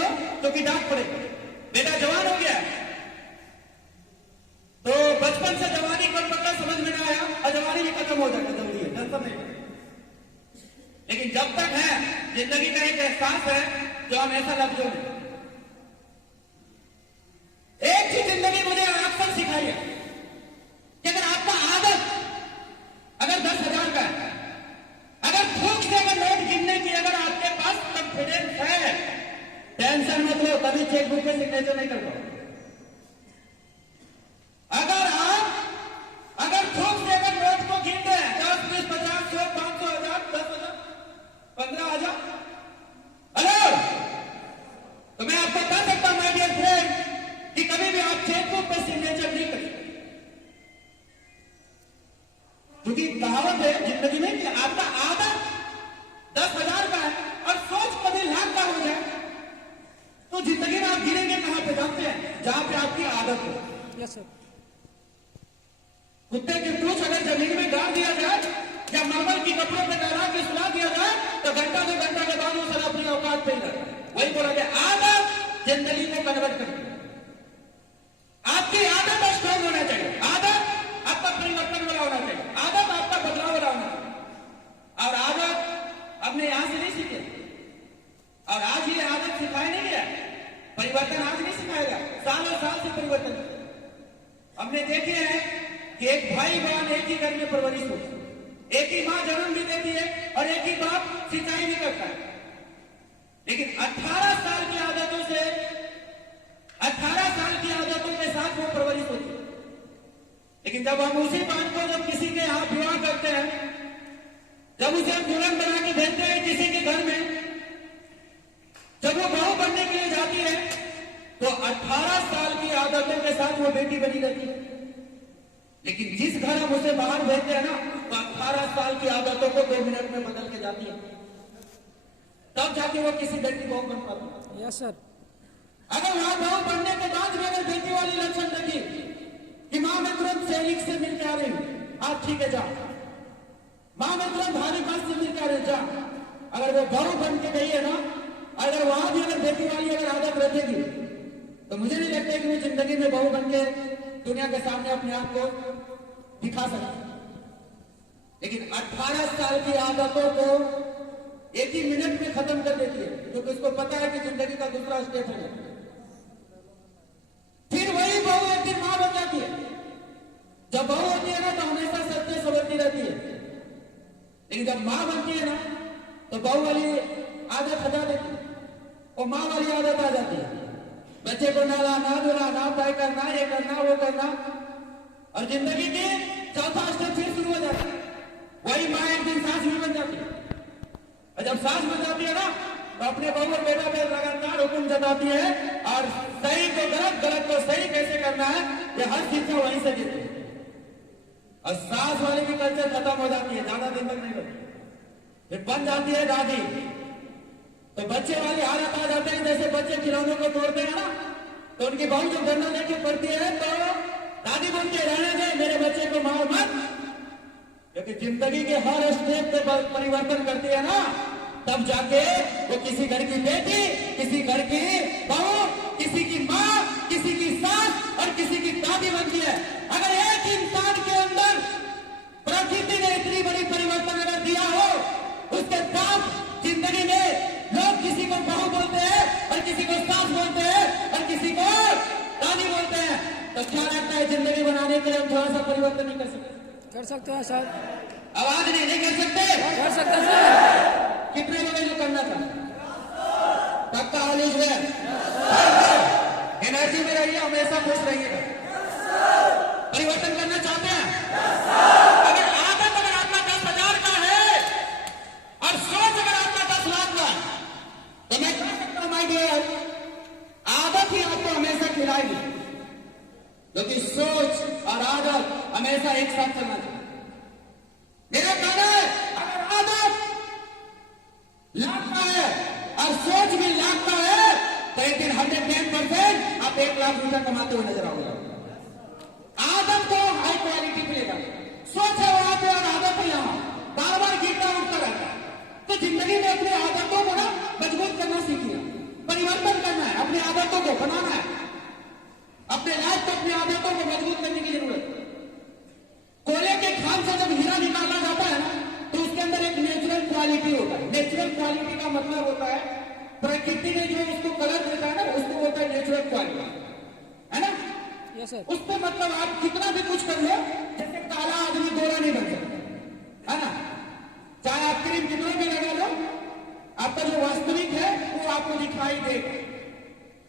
क्योंकि डांट पड़ेगा। बेटा जवान हो गया तो बचपन से जवानी को पकड़ समझ में ना आया और जवानी भी खत्म हो जाएगा, जरूरी है, टेंशन नहीं। लेकिन जब तक है जिंदगी का एक एहसास है जो हम ऐसा लफ्जों में एक ही जिंदगी मुझे अक्सर सिखाई है कि अगर आपका आदत अगर 10,000 का है, अगर भूख से अगर नोट गिनने की अगर आपके पास कॉन्फिडेंस है, टेंशन मत लो, कभी चेकबुक पे सिग्नेचर नहीं करता। अगर भूख से अगर नोट को गिन रहे हैं 10, 20, 50, 100, 500, 1000, 10,000, 15,000, हेलो, तो मैं आपको कह सकता हूं माय डियर फ्रेंड कि कभी भी आप चेकबुक पे सिग्नेचर नहीं करें, क्योंकि कहावत है जिंदगी में कि आपका आदत 10,000 का है और सोच कभी लाख का हो जाए तो जिंदगी में आप गिरेंगे कहां पे? जानते हैं? जहां पे आपकी आदत हो। Yes sir. कुत्ते की पूंछ अगर जमीन में गाड़ दिया जाए या मार्बल की कपड़ों पे लगा के सुला दिया जाए तो घंटा 2 घंटा के बाद वो सर अपनी औकात पे ही रहता है। वही बोला गया आदत जिंदगी को कन्वर्ट करती है। आपकी आदत स्ट्रांग होना चाहिए, आदत आपका परिवर्तन वाला होना चाहिए, आदत आपका बदलाव वाला होना चाहिए। और आदत अपने यहां से नहीं सीखे और आज ये आदत सिखाया नहीं गया, परिवर्तन आज नहीं सिखाएगा, सालों साल से परिवर्तन। हमने देखे हैं कि एक भाई बहन एक ही घर में परवरिश होती है, एक ही मां जन्म भी देती है और एक ही बाप सिंचाई भी करता है। लेकिन 18 साल की आदतों से 18 साल की आदतों के साथ वो परवरिश होती है। लेकिन जब हम उसी बात को जब किसी के यहाँ विवाह करते हैं, जब उसे हम दुल्हन बना के भेजते हैं किसी के घर में, जब वो बहू बनने के लिए जाती है तो 18 साल की आदतों के साथ वो बेटी बनी रहती है। लेकिन जिस घर हम उसे बाहर भेजते हैं ना, तो 18 साल की आदतों को 2 मिनट में बदल के जाती है, तब जाके वो किसी बेटी बहू बन पाती है। Yes sir. अगर वहां बहू बनने के बाद भी अगर बेटी वाली लक्षण देखी कि मां मैं तुरंत सैनिक से मिलकर आ रही हूं, आप ठीक है जा, मां मैं तुरंत भारी बात से मिलकर आ रही जा, अगर वो बहू बन के गई है ना, अगर वहां भी अगर बेटी वाली अगर आदत रखेगी तो मुझे नहीं लगता कि वो जिंदगी में बहू बन के दुनिया के सामने अपने आप को दिखा सकती। लेकिन 18 साल की आदतों को एक ही मिनट में खत्म कर देती है, क्योंकि उसको पता है कि जिंदगी का दूसरा स्टेप है। फिर वही बहू एक दिन मां बन जाती है। जब बहू होती है ना तो हमेशा सत्य समझती रहती है, लेकिन जब मां बनती है ना तो बहू वाली आदत हटा देती है और मां वाली आदत आ जाती है। बच्चे को नहलाना धुलाना, तय करना, ये करना वो करना, और जिंदगी की चौथा स्टेप फिर शुरू हो जाता है। वही मां एक दिन सास भी बन जाती है, और जब सास बन जाती है ना तो अपने बहू और बेटा पे लगातार हुक्म जताती है, और सही को गलत, गलत को सही कैसे करना है ये हर शिक्षा वहीं से देती है। और सास वाले की कल्चर खत्म हो जाती है, ज्यादा दिन तक नहीं रहती, फिर बन जाती है दादी। तो बच्चे वाली हालत आ जाते हैं, जैसे बच्चे खिलौनों को तोड़ते हैं ना, तो उनकी बहू जब डंडा लेके पड़ती है तो दादी बोलती है रहने दे, मेरे बच्चे को मार मत, क्योंकि जिंदगी के हर स्टेप पे परिवर्तन करती है ना, तब जाके वो किसी घर की बेटी, किसी घर की बहू, किसी की माँ, किसी की सास और किसी की दादी बनती है। अगर एक इंसान के अंदर प्रकृति ने इतनी बड़ी परिवर्तन अगर दिया हो, उसके बाद जिंदगी में लोग किसी को बहू बोलते हैं और किसी को सास बोलते हैं और किसी को दादी बोलते हैं, तो क्या लगता है जिंदगी बनाने के लिए हम थोड़ा सा परिवर्तन नहीं कर सकते? कर सकते हैं सर। आवाज नहीं कर सकते? कर सकते हैं सर। कितने लोग जो करना चाहते? पक्का हालिश में एनर्जी में रहिए, हमेशा खुश रहिएगा। परिवर्तन करना चाहते हैं? अगर आदत अगर आपका 10,000 का है और सोच अगर आपका 10 लाख का, तो मैं कह सकता हूं माय डियर, आदत ही आपको हमेशा खिलाएगी, क्योंकि सोच और आदत हमेशा एक साथ चलना चाहिए। मेरा कहना है अगर आदत लाख का है और सोच भी लाख का है, तो एक दिन 110% आप 1 लाख रुपया कमाते हुए नजर आओगे। आदत को हाई क्वालिटी मिलेगा, सोच है वहां पे और आदत है यहां, बार बार गिरता उठता रहता है। तो जिंदगी में अपनी आदतों को ना मजबूत करना सीखिए, परिवर्तन करना है, अपनी आदतों को बनाना है, अपने लाइफ को अपनी आदतों को मजबूत करने की जरूरत है। कोयले के खान से जब हीरा निकाला जाता है ना, तो उसके अंदर एक नेचुरल क्वालिटी होता है। नेचुरल क्वालिटी का मतलब होता है प्रकृति ने जो उसको कलर देता है ना, उसको बोलता है नेचुरल क्वालिटी, है ना? Yes sir. उस पर मतलब आप कितना भी कुछ कर लो, जैसे काला आदमी गोरा नहीं बन सकता, है ना? चाहे आप क्रीम कितना भी लगा लो, आपका जो वास्तविक है वो आपको दिखाई देगा।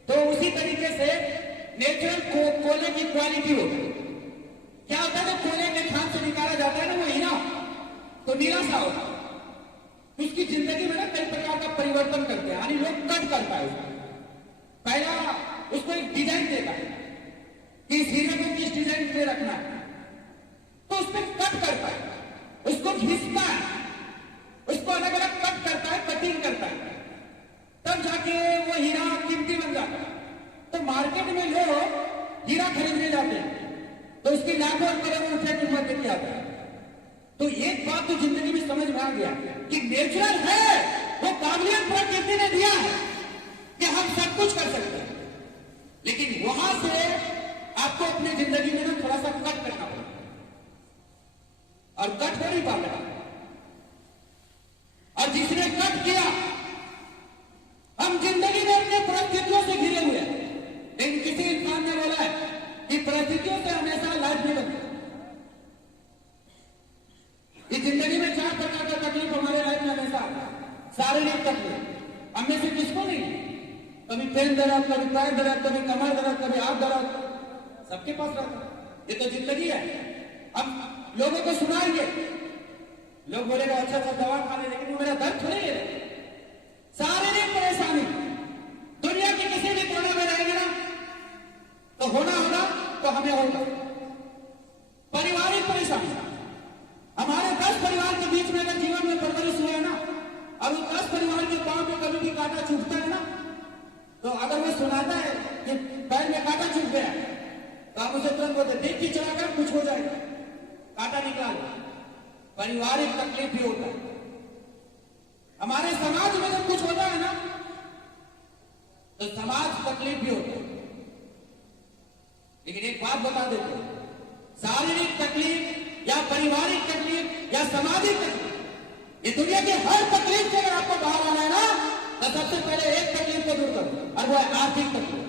तो उसी तरीके से नेचुरल कोयले की क्वालिटी होती है। क्या होता है, जब कोयले के खान से निकाला जाता है ना वो हीरा, तो नीला सा होता है। उसकी जिंदगी में ना कई प्रकार का परिवर्तन करते हैं, यानी लोग कट करता है उसको। पहला उसको एक डिजाइन देता है कि इस हीरे को किस डिजाइन में रखना है, तो उस पर कट करता है, उसको घिसता है, उसको अलग अलग कट करता है, कटिंग करता है, तब जाके वो हीरा कीमती बन जाता है। तो मार्केट में लोग हीरा खरीदने जाते हैं, तो उसकी लाखों और करोड़ों रुपए की कीमत देती आता है। तो एक बात तो जिंदगी में समझ में आ गया कि नेचुरल है, वो काबिलियत प्रकृति ने दिया है कि हम सब कुछ कर सकते हैं, लेकिन वहां से आपको अपनी जिंदगी में ना थोड़ा सा कट करना पड़ेगा, और कट हो नहीं पाता। और जिसने कट किया, हम जिंदगी में अपने परिस्थितियों से घिरे हुए हैं, लेकिन किसी इंसान ने बोला है कि परिस्थितियों से हमेशा लाइफ नहीं बनती। इस जिंदगी में 4 प्रकार का तकलीफ हमारे लाइफ में हमेशा आता है। शारीरिक तकलीफ हम में से किसको नहीं? कभी पेन दर्द, कभी पैर दर्द, कभी कमर दर्द, कभी हाथ दर्द, सबके पास रहता है। ये तो जिंदगी है। हम लोगों को सुनाएंगे, लोग बोलेगा अच्छा सा दवा खा ले, लेकिन वो मेरा दर्द थोड़ी है। शारीरिक परेशानी दुनिया के किसी भी कोने में रहेंगे ना, तो होना तो हमें होगा। पारिवारिक परेशानी, हमारे 10 परिवार के बीच में अगर जीवन में परवरिश हुआ है ना, और उस 10 परिवार के पांव में कभी भी कांटा चुभता है ना, तो अगर वो सुनाता है कि पैर में कांटा चुभ गया, तो आप उसे तुरंत बोलते देख के चलाकर कुछ हो जाएगा, कांटा निकाल। पारिवारिक तकलीफ भी होता है। हमारे समाज में जब कुछ होता है ना, तो समाज तकलीफ भी होता है। लेकिन एक बात बता देते हैं, शारीरिक तकलीफ या पारिवारिक तकलीफ या सामाजिक तकलीफ, ये दुनिया की हर तकलीफ से अगर आपको आर्थिक तकलीफ।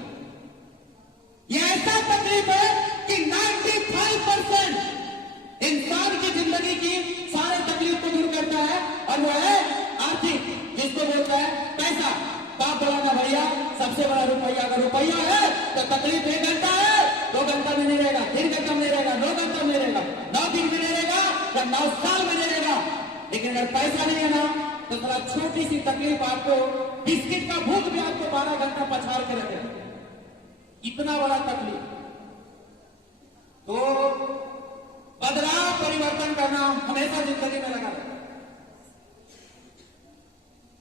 ये ऐसा तकलीफ है कि 95% इंसान की जिंदगी की सारे तकलीफ को दूर करता है, और वो है आर्थिक, जिसको बोलता है पैसा। बाप बोला ना भैया, सबसे बड़ा रुपया, अगर रुपया है तो तकलीफ 1 घंटा है, 2 घंटा में नहीं रहेगा, 3 घंटा में नहीं रहेगा, 9 घंटा में रहेगा, 9 दिन में नहीं रहेगा, या 9 साल में नहीं रहेगा। लेकिन अगर पैसा नहीं है ना, तो थोड़ा छोटी सी तकलीफ आपको, बिस्किट का भूख भी आपको 12 घंटा पछाड़ के रखेगा, इतना बड़ा तकलीफ। तो बदलाव, परिवर्तन करना हमेशा जिंदगी में लगा रहता है,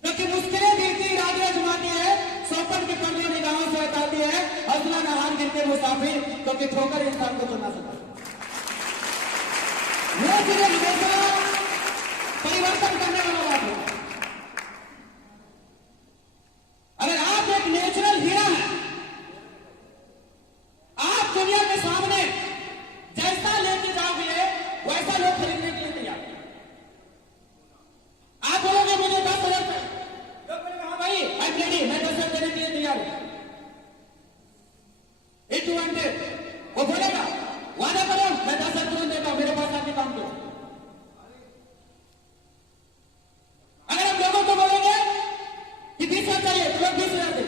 क्योंकि मुश्किलें गिरती राज आजमाती है, सौपन की पगड़ी निगाहों से हटाती है, हौसला नहार गिरते मुसाफिर, क्योंकि ठोकर इंसान को चुना सकता है। वो चीजें हमेशा परिवर्तन करने वाला बात है। अगर आप एक नेचुरल हीरा है, आप दुनिया के सामने जैसा लेके जाओगे वैसा लोग खरीदने के लिए तैयार हैं। आप बोलोगे मुझे 10,000 रुपए, लोग बोलेंगे हाँ भाई आई एम रेडी, मैं 10,000 देने के लिए तैयार हूं। इट वांटेड, वो बोलेगा वादा करो मैं 10,000 तुरंत देता हूं, मेरे पास आके काम करो। अगर हम लोगों को बोलेंगे कि 20,000 चाहिए तो लोग 20,000 दे,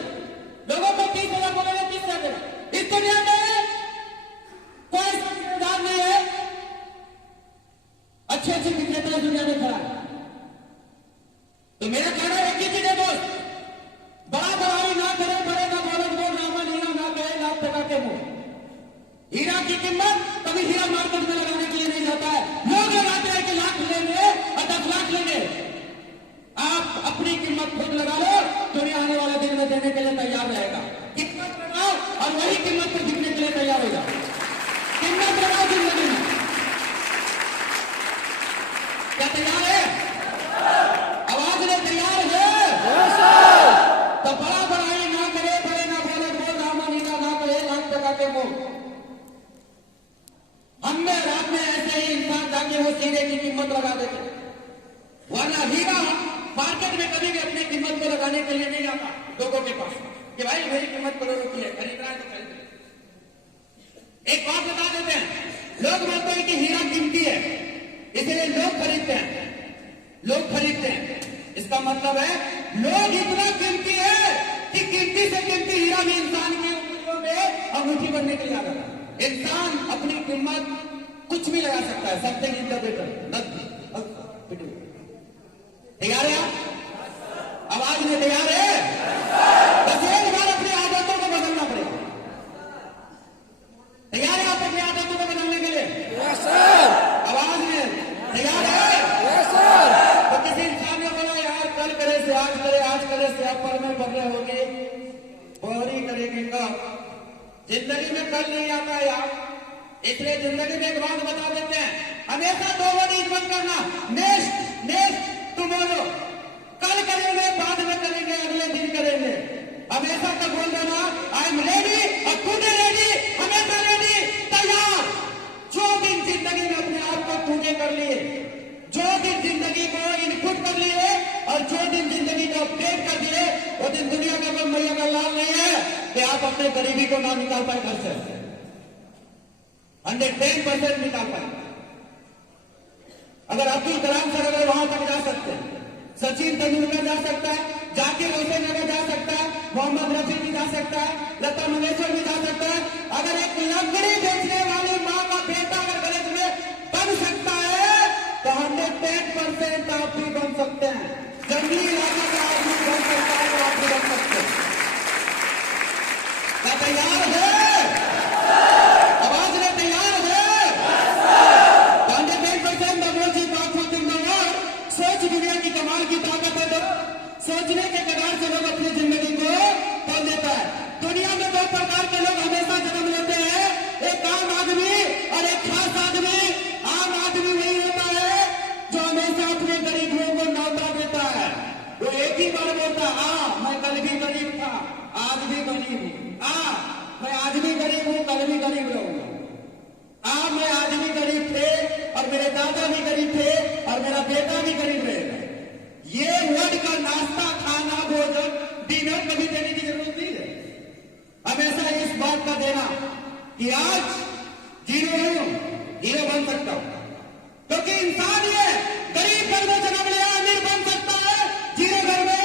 लोगों को 30,000 बोलेंगे 30,000 देना। इस दुनिया में कोई समझदार नहीं है, अच्छे अच्छे विक्रेता दुनिया में खड़ा है। तो मेरा कहना एक ही चीज है दोस्त, बड़ा बड़ाई ना करे, बड़े ना बोलो, रामन हीरा ना कहे, लाख टका के मुंह। हीरा की कीमत कभी हीरा मार्केट में लगाने के लिए नहीं जाता है, लोग लगाते हैं कि लाख लेंगे और 10 लाख लेंगे। आप अपनी कीमत खुद लगा लो, दुनिया आने वाले दिन में देने के लिए तैयार रहेगा। कीमत लगाओ और वही कीमत पर बिकने के लिए तैयार होगा। कीमत लगाओ जिंदगी में, क्या तैयार है? आवाज में तैयार है? तो बड़ा बड़ाई ना करे, बड़े ना बोले, बोल रामा नीला ना करे, लाख टका के मुंह। हमने रात में ऐसे ही इंसान जाके वो हीरे की कीमत लगा देते, वरना हीरा मार्केट में कभी भी अपनी कीमत को लगाने के लिए नहीं आता लोगों के पास कि भाई मेरी कीमत करोड़ रुपये है, खरीदना है तो खरीद। एक बात बता देते हैं, लोग बोलते हैं कि हीरा कीमती है इसलिए लोग खरीदते हैं, लोग खरीदते हैं। इसका मतलब है लोग इतना कीमती है कि कीमती से कीमती हीरा भी इंसान की उंगलियों में अंगूठी बनने के लिए आ रहा है। इंसान अपनी कीमत कुछ भी लगा सकता है, समथिंग इन द बेटर। तैयार है आप? आवाज में तैयार है? बस एक बार अपनी आदतों को बदलना पड़ेगा। तैयार है आप अपनी आदतों को बदलने के लिए? Yes sir. आवाज में तैयार है? Yes sir. तो किसी इंसान ने बोला यार कल करे से आज करे, आज करे से आप पर में बढ़ रहे होगी, बोरी करेगी कब? जिंदगी में कल नहीं आता है यार, इसलिए जिंदगी में एक बात बता देते हैं, हमेशा 2 वर्ड मत करना, नेक्स्ट नेक्स्ट टुमारो। कल करेंगे, बाद में करेंगे, अगले दिन करेंगे। हमेशा तक बोल देना आई एम रेडी, और तूने रेडी, हमेशा रेडी, तैयार। जो दिन जिंदगी में अपने आप को तूने कर लिए, जो दिन जिंदगी को इनपुट कर लिए और जो दिन जिंदगी को अपडेट कर दिए, वो दिन दुनिया का कोई मैया का लाल नहीं है कि आप अपने गरीबी को ना निकाल पाए घर से। 110% निकाल पाए। अगर अब्दुल कलाम सर अगर वहां तक जा सकते हैं, सचिन तेंदुलकर जा सकता है, जाकिर हुसैन अगर जा सकता है, मोहम्मद रफी भी जा सकता है, लता मंगेशकर भी जा सकता है। अगर एक लकड़ी बेचने वाली मां का बेटा अगर गलत में बन सकता है तो 110% आप भी बन सकते हैं। जंगली इलाके का आदमी बन सकता है तो आप भी बन सकते हैं। क्या तैयार है? आवाज में तैयार है? 110% सोच दुनिया की कमाल की ताकत है। तो सोचने के कगार से लोग अपनी जिंदगी को तोड़ देता है। दुनिया में 2 प्रकार के लोग हमेशा जन्म लेते हैं, एक आम आदमी और एक खास आदमी। आम आदमी वही होता है जो हमेशा अपने गरीबों को न्योता देता है। वो एक ही बार बोलता है मैं कल भी गरीब था, आज भी गरीब हूं, मैं आज भी गरीब हूं, कल भी गरीब रहूंगा। मैं आज भी गरीब थे और मेरे दादा भी गरीब थे और मेरा बेटा भी गरीब रहेगा। ये वर्ड का नाश्ता, खाना, भोजन, डिनर कभी देने की जरूरत नहीं है। कि आज जीरो हूं, हीरो बन सकता हूं, क्योंकि इंसान ये गरीब घर में जन्म लिया, अमीर बन सकता है, जीरो घर में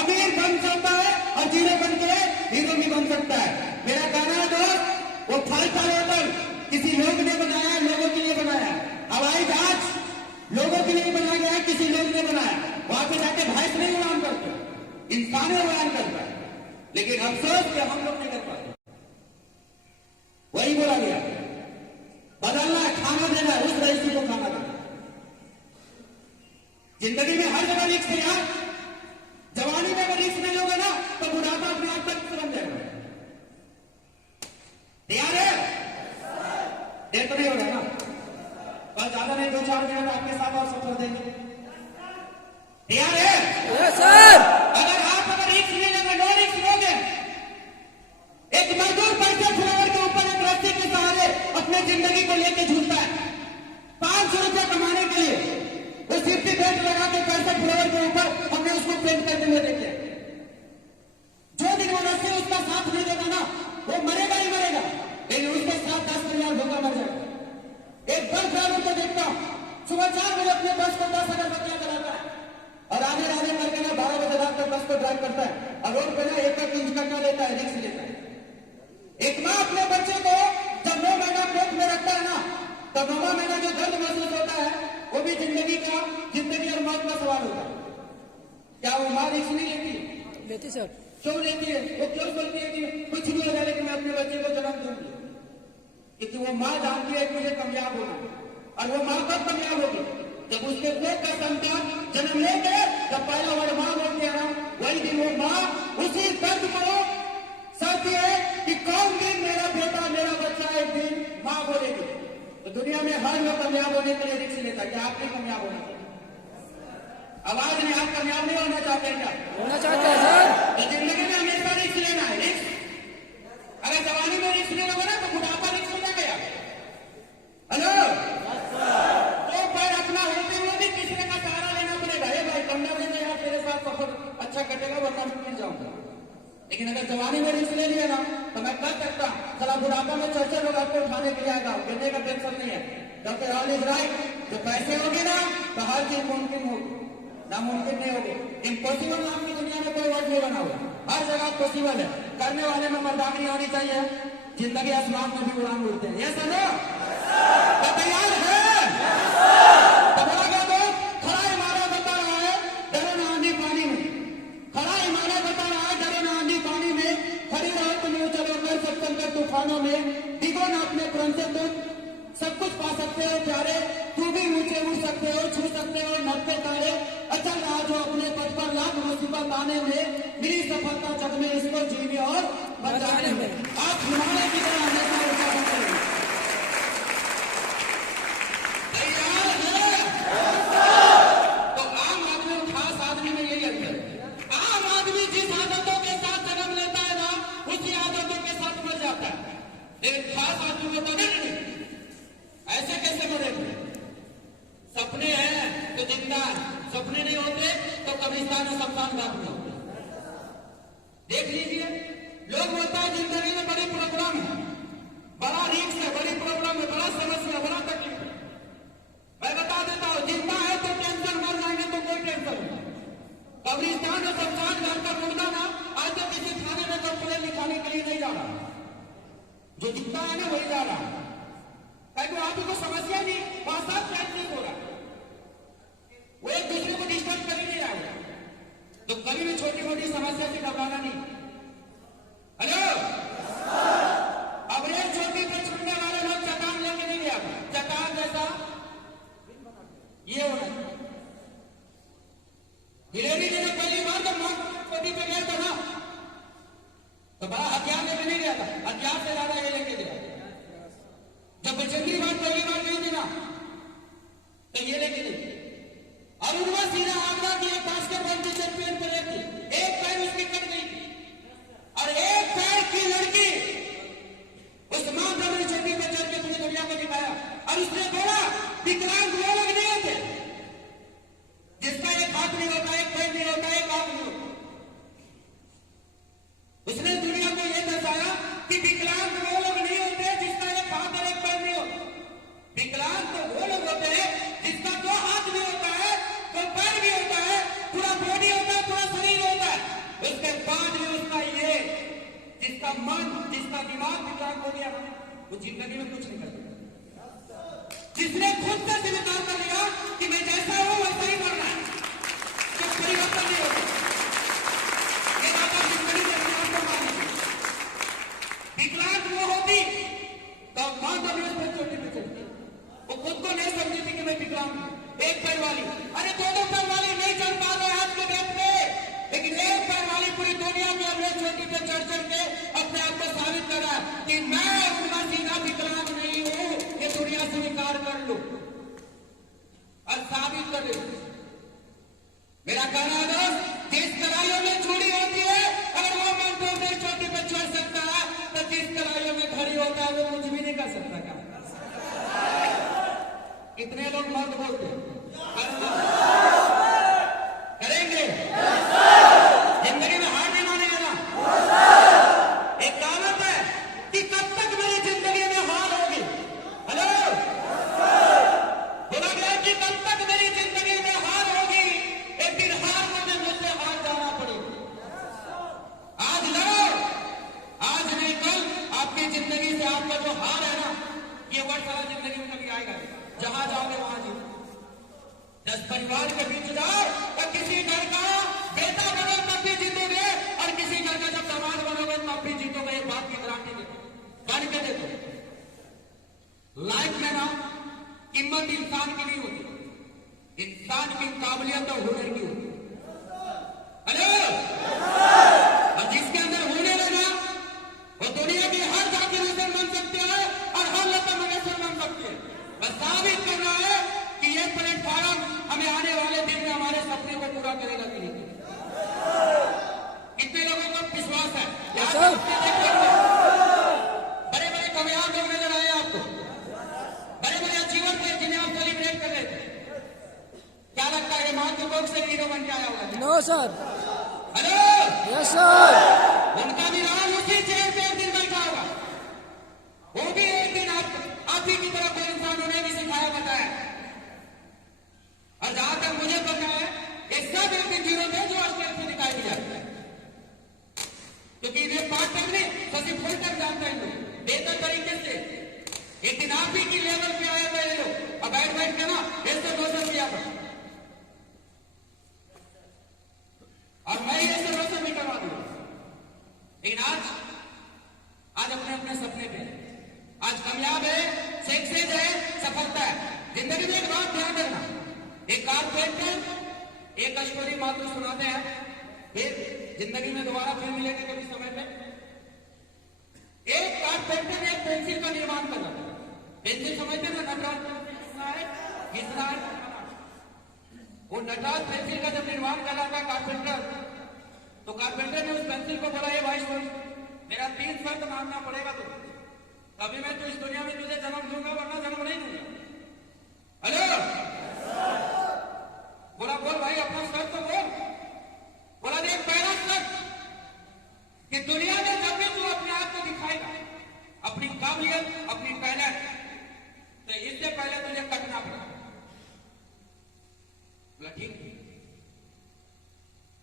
अमीर बन सकता है और जीरो बन के हीरो भी बन सकता है। मेरा कहना है दोस्त, वो 5 स्टार होटल किसी लोग ने बनाया, लोगों के लिए बनाया। हवाई जहाज लोगों के लिए बनाया गया, किसी लोग ने बनाया। वहां पे जाके भैंस नहीं उड़ान करते, इंसान उड़ान करता है, लेकिन अफसोस कि हम लोग नहीं कर पाते। वही बोला गया, बदलना है, खाना देना है, उस रईसी को खाना देना। जिंदगी में हर जगह रिस्क है यार। जवानी में अगर रिस्क नहीं होगा ना तो बुढ़ापा अपने आप तक बन जाएगा। तैयार है? देर तो नहीं हो रहा ना? बस ज्यादा नहीं, 2-4 मिनट आपके साथ और सफर देंगे। तैयार है? Yes sir. अगर रिस्क नहीं लेंगे, नो रिस्क लोगे, एक मजदूर पैसे फ्लावर के ऊपर एक रस्सी के सहारे अपने जिंदगी को लेके झूलता है 500 रुपया कमाने के लिए। वो सिर्फ बेल्ट लगा के पैसे फ्लावर के ऊपर हमने उसको पेंट करते हुए देखे। जो दिन वो रस्सी उसका साथ नहीं देगा ना, वो मरेगा ही मरेगा, लेकिन उसके साथ 10 परिवार भूखा मर जाएगा। एक बस ड्राइवर को देखता हूं, सुबह 4 बजे अपने बस को 10,000 रुपया कराता है और आधे राधे करके ना 12 बजे रात तक बस को ड्राइव करता है और रोड पे ना 1 इंच का लेता है, रिक्स लेता है। एक माँ अपने बच्चे को जब 9 महीना पेट में रखता है ना, तब 9वां महीना जो दर्द महसूस होता है, वो भी जिंदगी और मौत का सवाल होता है। क्या वो माँ रिक्स नहीं लेती? लेती सर। क्यों लेती है? वो क्यों बोलती है कि कुछ नहीं होगा लेकिन मैं अपने बच्चे को जन्म दूंगी? क्योंकि वो माँ जानती है कि मुझे कामयाब होना, और वो माँ कब कामयाब होगी? जब उसके पेट का संतान जन्म लेंगे, जब पहला वर्ड माँ बोलते हैं ना, वही दिन वो माँ उसी दर्द को सहती है कि कौन दिन मेरा बेटा, मेरा बच्चा एक दिन माँ बोलेगी। तो दुनिया में हर लोग कामयाब होने के लिए रिस्क लेता है। क्या आप नहीं कामयाब होना चाहिए? आवाज नहीं, आप कामयाब नहीं होना चाहते हैं? क्या होना चाहते हैं सर? तो जिंदगी में हमेशा रिस्क लेना है। रिस्क, अगर जवानी में रिस्क लेना होगा ना तो बुढ़ापा रिस्क हो जाएगा। हेलो, तो पैर अपना होते हुए भी किसी का सहारा लेना पड़ेगा। ये भाई कमरा लेना यार, तेरे साथ सफर अच्छा कटेगा, वरना मैं मिल जाऊंगा। लेकिन अगर जवानी में रिस्क ले लिया ना तो मैं कर सकता, चला बुढ़ापा में 6 लोग आपको उठाने के लिए आएगा, गिरने का टेंशन नहीं है। डॉक्टर ऑल इज राइट, जो पैसे होगी ना तो हर चीज मुमकिन होगी, नामुमकिन नहीं होगी। इम्पॉसिबल नाम की दुनिया में कोई वर्ड नहीं बना हुआ, हर जगह पॉसिबल है। करने वाले में मर्दानी होनी चाहिए। जिंदगी आसमान में भी उड़ान उड़ते हैं। ये समझो, तैयार है? तो बोला गया तो खड़ा इमारत बता रहा है, डरो ना आंधी पानी में। खड़ा इमारत बता रहा है, डरो ना आंधी पानी में, खड़ी रहो तुम चलो कर सकते कर तूफानों में, डिगो ना अपने प्रण से, तुम सब कुछ पा सकते हो प्यारे, तू भी ऊंचे उड़ सकते हो, छू सकते हो 90 तारे। अच्छा आज हो अपने पद पर, लाख मुसीबत आने में मिली सफलता जग में, इसको जीने और बचाने में। आप हिमालय की तरह हमेशा ऊंचा बनते रहिए। तैयार है? तो आम आदमी और खास आदमी में यही अंतर है। आम आदमी जिस आदतों के साथ जन्म लेता है ना, उसी आदतों के साथ मर जाता है। लेकिन खास आदमी को तो नहीं, ऐसे कैसे मरेंगे? सपने हैं तो जिंदा है, सपने नहीं होते तो कब्रिस्तान में शमशान घाट में होते। देख लीजिए, लोग बोलता है जिंदगी में बड़ी प्रॉब्लम है, बड़ा रिस्क है, बड़ी प्रॉब्लम है, बड़ा समस्या, बड़ा तकलीफ है। मैं बता देता हूं, जिंदा है तो टेंशन, मर जाएंगे तो कोई टेंशन नहीं। कब्रिस्तान और शमशान घाट का मुर्दा ना आज तक किसी थाने में कंप्लेन लिखाने के लिए नहीं जा रहा, जो जिंदा है ना वही जा रहा है। कहीं आदमी को समस्या नहीं, वहां साथ नहीं हो रहा, वो एक दूसरे को डिस्टर्ब कर ही नहीं रहा है। तो कभी भी छोटी मोटी समस्या से घबराना नहीं। हेलो, अब एक छोटी पे छूटने वाले लोग चट्टान लेके नहीं गया, चट्टान जैसा ये होना। हिलेरी जी ने पहली बार जब छोटी पे गया था ना तो बड़ा हथियार लेके नहीं गया था, हथियार से ज्यादा ये लेके गया। जब बचेंद्री बात पहली बार गई थी ना तो ये लेके गई, और उनका सीधा आगरा की एक बास्केटबॉल की चैंपियन प्लेयर थी, एक पैर उसकी कट गई थी और एक पैर की लड़की उस माउंट एवरेस्ट चोटी पे चढ़ के पूरी दुनिया को दिखाया। और उसने बोला विकलांग वो लोग नहीं होते जिसका एक हाथ नहीं होता, एक पैर नहीं होता, एक आंख नहीं होता। उसने दुनिया को यह दर्शाया कि विकलांग वो लोग नहीं वो जिंदगी में कुछ नहीं कर सकता। जिसने खुद से जिम्मेदार कर लिया कि मैं जैसा हूं वैसा ही करना है, तो परिवर्तन नहीं होता। ये बात आप जिंदगी में अपने आप को मानिए। विकलांग वो होती तो मां तबीयत पर चोटी पे चलती, वो खुद को नहीं समझती थी कि मैं विकलांग हूं। एक पैर वाली, अरे दो पैर वाली नहीं चल पा रहे आज के डेट में, लेकिन एक पैर वाली पूरी दुनिया में अपने चोटी पे चढ़ के अपने आप को साबित कर रहा है कि मैं उनका सीधा विकलांग नहीं हूं। ये दुनिया स्वीकार कर लो और साबित कर दो। मेरा कहना है दोस्त, जिस कलाइयों में चूड़ी होती है, अगर वो मन तो अपने चोटी पे चढ़ सकता है, तो जिस कलाइयों में खड़ी होता है वो कुछ भी नहीं कर सकता। क्या कितने लोग मर्द बोलते हैं करेंगे? जिंदगी में हार नहीं मानेगा ना। एक कहावत है कि कब तक मेरी जिंदगी में हार होगी। हेलो, बोला गया कि कब तक मेरी जिंदगी में हार होगी। एक दिन हार मुझे मुझसे हार जाना पड़ेगा। आज लड़ो, आज नहीं कल आपकी जिंदगी से आपका जो हार है ना, ये वर्ष सारा जिंदगी में कभी आएगा। जहां जाओगे वहां जीतो। 10 परिवार के बीच जाओ और किसी घर का बेटा बनो तब भी जीतोगे, और किसी घर का जब दामाद बनोगे तब भी जीतोगे। एक बात की गारंटी देते बन के देखो। लाइफ में ना कीमत इंसान की नहीं होती, इंसान की काबिलियत और हुनर की होती। हेलो, और जिसके अंदर हुनर है ना, वो दुनिया की हर जाकिर हुसैन बन सकते हैं और हर लता मंगेशकर बन सकते हैं। बस साबित करना है कि ये प्लेटफॉर्म हमें आने वाले दिन में हमारे सपने को पूरा करेगा कि नहीं। कितने लोगों को विश्वास है? बड़े बड़े कामयाब लोग नजर आए आपको, बड़े बड़े अचीवर थे जिन्हें आप सेलिब्रेट कर रहे थे। क्या लगता है ये महान से हीरो बन के आया होगा? No sir. Hello, yes sir. उनका भी राज उसी चेयर पे एक दिन बैठा होगा। वो भी एक दिन आप ही की तरह कोई इंसान उन्हें भी सिखाया बताया। और जहां तक मुझे पता है, ये सब एक दिन जीरो थे जो स्टेज से दिखाई दिया, क्योंकि इन्हें पार्ट तक नहीं सभी फुल तक जानता है लोग बेहतर तरीके से। एक दिन आप ही की लेवल पे आया था ये लोग, अब बैठ के ना ऐसे रोशन किया था, और मैं ऐसे रोशन भी करवा दूंगा। लेकिन आज अपने अपने सपने पे, आज कामयाब है, सक्सेस है, सफलता है। जिंदगी में एक बात ध्यान रखना, एक कारपेंटर एक स्टोरी मात्र सुनाते हैं, फिर जिंदगी में दोबारा फिर मिलेंगे कभी समय पे। एक कारपेंटर ने एक पेंसिल का निर्माण कर रहा था। पेंसिल समझते ना, नटराज घिसना है। वो नटराज पेंसिल का जब निर्माण कर रहा था कारपेंटर, तो कारपेंटर ने उस पेंसिल को बोला, भाई सुन, मेरा 3 शर्त मानना पड़ेगा तुझे, तभी मैं तो इस दुनिया में तुझे जन्म दूंगा, वरना जन्म नहीं दूंगा। हेलो, बोला बोल भाई अपना शर्त तो बोल। बोला देख, पहला शर्त कि दुनिया में जब भी तू अपने आप को दिखाएगा, अपनी काबिलियत, अपनी टैलेंट, तो इससे पहले तुझे कटना पड़ेगा। बोला ठीक,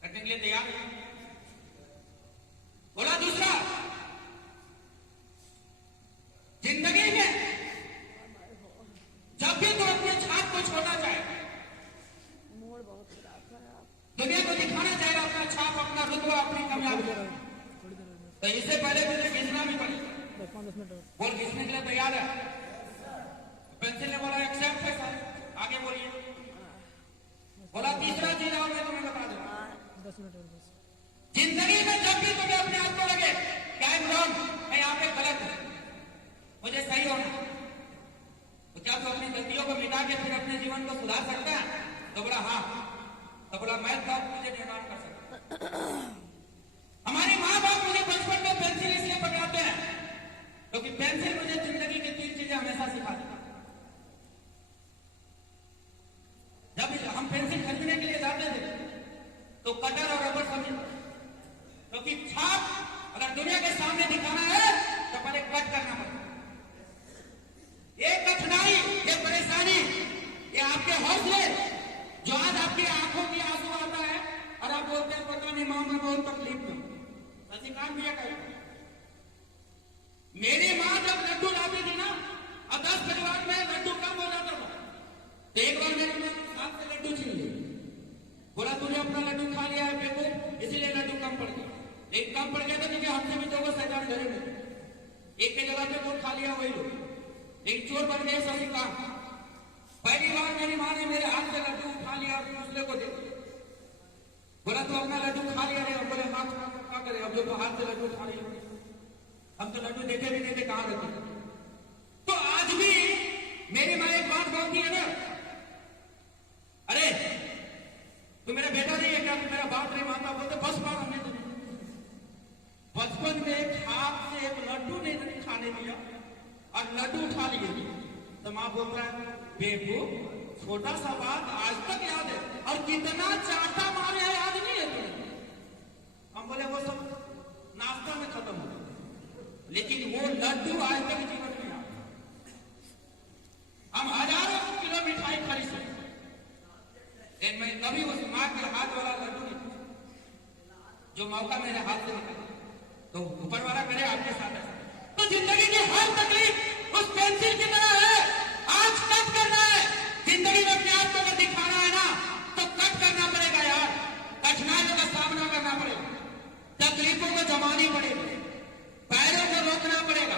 कटने के लिए तैयार। बोला दूसरा, जिंदगी में जब भी तू अपने छाप को छोड़ना चाहे, दुनिया को दिखाना चाहेगा अपना छाप, अपना रुतबा, अपनी कामयाबी, तो इससे पहले तुझे घिसना भी पड़ेगा। बोल, घिसने के लिए तैयार है? पेंसिल ने बोला एक्सेप्ट है सर, आगे बोलिए। बोला तीसरा चीज आओ, मैं तुम्हें बता दूंगा। जिंदगी में जब भी तुम्हें अपने आप को लगे कि आई एम रॉन्ग, मैं यहाँ पे गलत हूं, मुझे सही होना, तो क्या तू अपनी गलतियों को मिटा के फिर अपने जीवन को सुधार सकता है? तो बोला हाँ। तो बोला मैं तब मुझे निर्माण कर सकता। हमारी माँ बाप मुझे बचपन में पेंसिल इसलिए पकड़ाते हैं क्योंकि पेंसिल मुझे जिंदगी की 3 चीजें हमेशा सिखाती है। जब हम पेंसिल खरीदने के लिए जाते थे तो कटर और रबर समझ, क्योंकि छाप अगर दुनिया के सामने दिखाना है तो पहले कट करना पड़ता। ये कठिनाई, ये परेशानी, ये आपके हौसले जो आज आपकी आंखों की आंसू आता है और आप बोलते हैं पता नहीं मां में बहुत तकलीफ में। रजनीकांत भैया का मेरी मां जब लड्डू लाती एक के जगह पे वोट खा लिया वही लोग, एक चोर बन गए सभी काम। पहली बार मेरी माँ ने मेरे हाथ से लड्डू उठा लिया और दूसरे को दे बोला तू अपना लड्डू खा लिया रे। बोले हाँ क्या करे, अब जो हाथ से लड्डू उठा लिया, हम तो लड्डू देखे भी नहीं थे, कहाँ रखे। तो आज भी मेरी माँ एक बात बोलती है ना, अरे तू मेरा बेटा नहीं है क्या, तू मेरा बाप नहीं मानता। बोलते बस बार हमने तो बचपन में एक हाथ से एक लड्डू नहीं खाने दिया और लड्डू उठा लिए। तो माँ बोल रहा है बेवकूफ, छोटा सा बात आज तक याद है, और कितना चाटा मारे है याद नहीं है तुम्हें। हम बोले वो सब नाश्ता में खत्म हो गया, लेकिन वो लड्डू आज तक जीवन में याद। हम हजारों किलो मिठाई खरीद सकते, मैं कभी उस माँ के हाथ वाला लड्डू नहीं, जो मौका मेरे हाथ से निकला तो ऊपर वाला करे आपके साथ ऐसा। तो जिंदगी की हर तकलीफ उस पेंसिल की तरह है, आज कट करना है। जिंदगी में अपने आप को अगर दिखाना है ना तो कट करना पड़ेगा यार, कठिनाइयों का सामना करना पड़ेगा, तकलीफों को जमानी पड़ेगी, पैरों को रोकना पड़ेगा,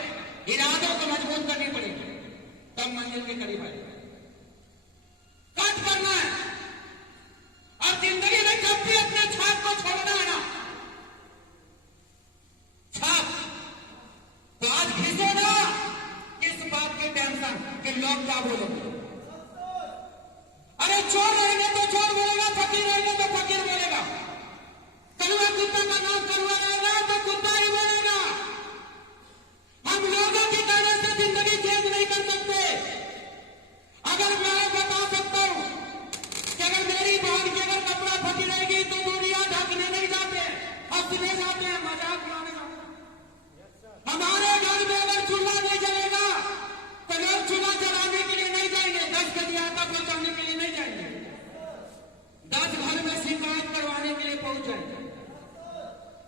इरादों को मजबूत करनी पड़ेगी, तब मंजिल के करीब आएगा। कट करना है। और जिंदगी में जब भी अपने छाप को छोड़ना है ना, छाप तो आज घिसो ना इस बात की टेंशन कि लोग क्या बोलेंगे। अरे चोर रहेंगे तो चोर बोलेगा, फकीर रहेंगे तो फकीर बोलेगा, कलुआ कुत्ता का नाम कलुआ रहेगा तो कुत्ता ही बोलेगा। हम लोगों की कहने से जिंदगी चेंज नहीं कर सकते। अगर मैं बता सकता हूं कि अगर मेरी बहन की अगर कपड़ा फटी रहेगी तो दुनिया ढकने नहीं जाते, हंसने जाते हैं, मजाक उड़ाने जाते हैं। हमारे घर में अगर चूल्हा नहीं जलेगा तो लोग चूल्हा जलाने के लिए नहीं जाएंगे, 10 गज आटा पहुंचाने के लिए नहीं जाएंगे, 10 घर में शिकायत करवाने के लिए पहुंच जाएंगे।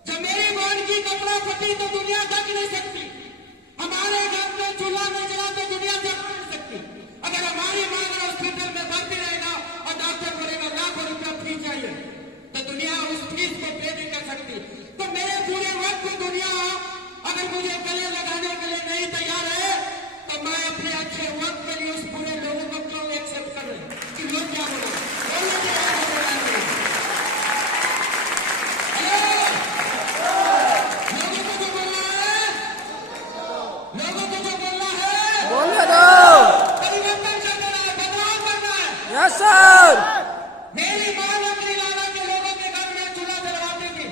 जब मेरी बहन की कपड़ा फटी तो दुनिया ढक नहीं सकती, हमारे घर में चूल्हा नहीं जला तो दुनिया ढक नहीं सकती। अगर हमारी मां अगर हॉस्पिटल में भर्ती रहेगा और डॉक्टर बोलेगा लाखों रुपया फीस चाहिए तो दुनिया उस फीस को पे नहीं कर सकती। तो मेरे पूरे वक्त दुनिया अगर मुझे गले लगाने के लिए नहीं तैयार है तो मैं अपने अच्छे वक्त के लिए उस पूरे लोगों को क्यों एक्सेप्ट करूं कि लोग क्या बोले। लोगों को जो बोलना है, लोगों को जो बोलना है, बोलने दो। परिवर्तन करना है, बदलाव करना है। Yes sir. मेरी मां लकड़ी लाना के लोगों के घर में चूल्हा जलवाती थी,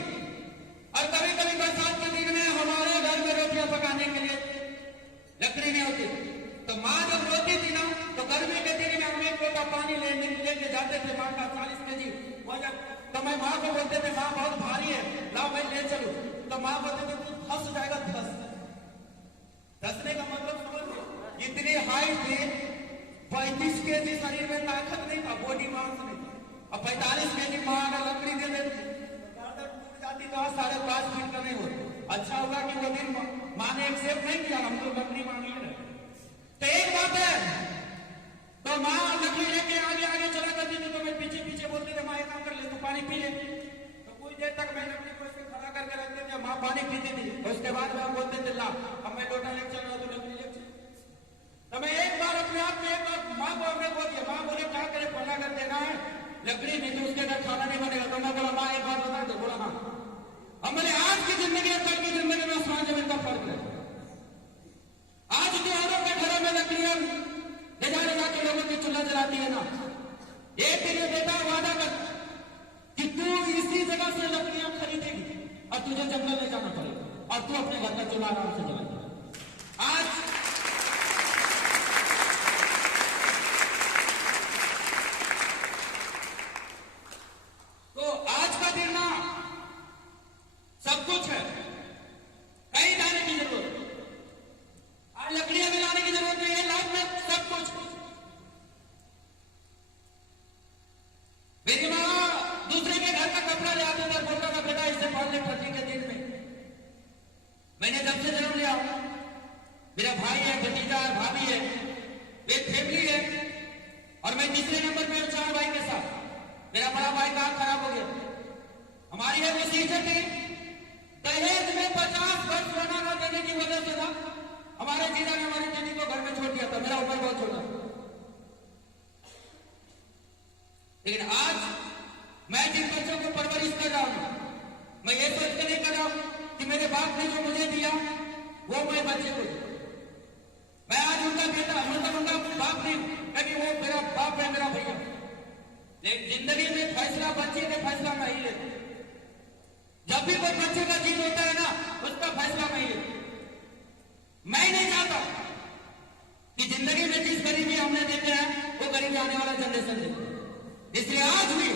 और कभी कभी बरसात के दिन में हमारे घर में रोटियां पकाने के लिए लकड़ी नहीं होती। तो माँ जब रोती थी ना तो गर्मी के दिन में हम एक लोटा पानी लेके जाते थे, माँ का 40 kg वजन। तो मैं माँ को बोलते थे माँ बहुत भारी है, लाओ मैं ले चलूं। तो माँ बोलते थे तू फंस जाएगा, धंसने का मतलब समझ लो, इतनी हाइट थी, 35 kg शरीर में ताकत नहीं था, बॉडी मास नहीं था, और 45 kg माँ अगर लकड़ी दे देती जाती तो आज 5.5 फीट का नहीं होता। अच्छा होगा कि वो दिन माँ ने एक्सेप्ट नहीं किया, हम तो लकड़ी मांगी रहे। तो एक बात है, तो माँ लकड़ी लेके आगे आगे चला करती थी तो मैं पीछे पीछे बोलते थे माँ एक काम कर ले, तू पानी पी ले। तो कुछ देर तक मैं लकड़ी को ऐसे खड़ा करके रखते थे, माँ पानी पीती थी। तो उसके बाद हम बोलते थे ला अब मैं लोटा ले चल रहा हूँ तो लकड़ी ले चल। तो मैं एक बार अपने आप में एक बार माँ को हमने बोल दिया, माँ बोले क्या करे, पढ़ा कर देना है लकड़ी नहीं तो उसके घर खाना नहीं बनेगा। तो मैं बोला माँ एक बात बता दो। बोला हाँ। हम बोले आज की जिंदगी और कल की जिंदगी में आसमान जमीन का फर्क है। आज त्योहारों के घरों में लकड़ियां ले जा के लोगों की चूल्हा जलाती है ना, एक दिन ये बेटा वादा कर कि तू इसी जगह से लकड़ियां खरीदेगी और तुझे जंगल ले जाना पड़ेगा और तू अपने घर का चूल्हा आराम से जलाएगा। आज तो आज का दिन ना सब कुछ है, कहीं जाने की जरूरत, आज लकड़ियां भी लाने की जरूरत नहीं है, लाइफ में सब कुछ। मेरी माँ दूसरे के घर का कपड़ा ले आते थे, बोलता था बेटा इससे पहले ठंडी के दिन में मैंने जब से जन्म लिया मेरा भाई है, भतीजा है, भाभी है, एक फैमिली है, और मैं तीसरे नंबर पे 4 भाई के साथ। मेरा बड़ा भाई का हाथ खराब हो गया। हमारी एक वसीयत थी, दहेज में 50 वर्ष सोना न देने की वजह से था हमारे जीजा ने हमारी दीदी को घर में छोड़ दिया था, मेरा उम्र बहुत छोटा था। लेकिन आज मैं जिन बच्चों को परवरिश कर रहा हूं, मैं ये सोच कर नहीं कर रहा हूं कि मेरे बाप ने जो मुझे दिया वो मैं बच्चे को दूं। मैं आज उनका बेटा, मतलब उनका बाप नहीं, क्योंकि वो मेरा बाप है, मेरा भैया। लेकिन जिंदगी में फैसला बच्चे ने फैसला मैं ही लेता। जब भी कोई बच्चे का जीत होता है ना, उसका फैसला मैं ही लेता। मैं नहीं चाहता कि जिंदगी में जिस गरीबी हमने देखे हैं वो गरीबी आने वाला जनरेशन देखे। इसलिए आज भी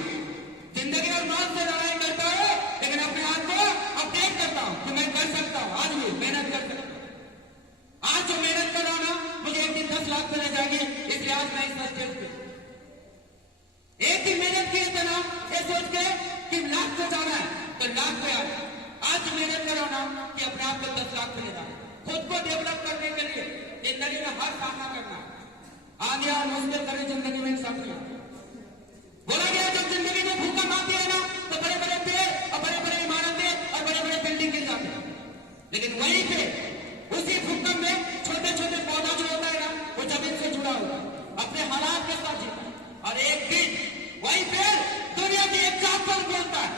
जिंदगी और मौत से लड़ाई करता है, लेकिन अपने आप को अपडेट करता हूं कि मैं कर सकता हूं। आज भी मेहनत कर सकता हूं। आज जो मेहनत कर रहा हूं ना, मुझे एक दिन 10 लाख मिल जाएगी। इसलिए आज मैं इस स्टेज पे एक दिन मेहनत किए थे ना, ये सोच के कि लाख को जाना है तो लाख पे आज मेहनत कर रहा हूं ना कि अपने आप को 10 लाख मिलेगा। खुद को डेवलप करने के लिए जिंदगी में हर सामना करना है। आगे और मुश्किल करें जिंदगी में सब किया। बोला गया जब जिंदगी में भूकंप आती है ना, तो बड़े बड़े पेड़ और बड़े बड़े इमारतें और बड़े बड़े बिल्डिंग गिर जाते हैं। लेकिन वहीं पे उसी भूकंप में छोटे छोटे पौधा जो होता है ना, वो जमीन से जुड़ा हुआ अपने हालात के साथ जीता। और एक दिन वही पेड़ दुनिया की एक चापल बोलता है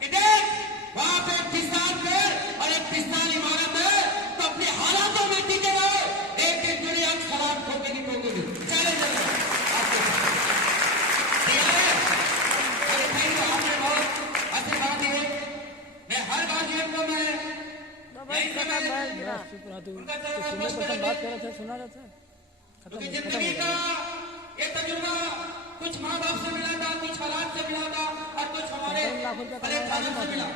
कि देख वहां पे 20 पेड़ और एक 20 इमारत है, तो अपने हालातों में टिके रहो। एक दिन दुनिया खराब ठोकेगी ठोकेगी। चले जाए आपने बहुत अच्छी बात है। मैं हर गार्जियन को मैं यही समय उनका बात कर रहा था, सुना रहा था। क्योंकि जिंदगी का ये तजुर्बा कुछ माँ बाप से मिला था, कुछ हालात से मिला था और कुछ हमारे परेशानियों से मिला।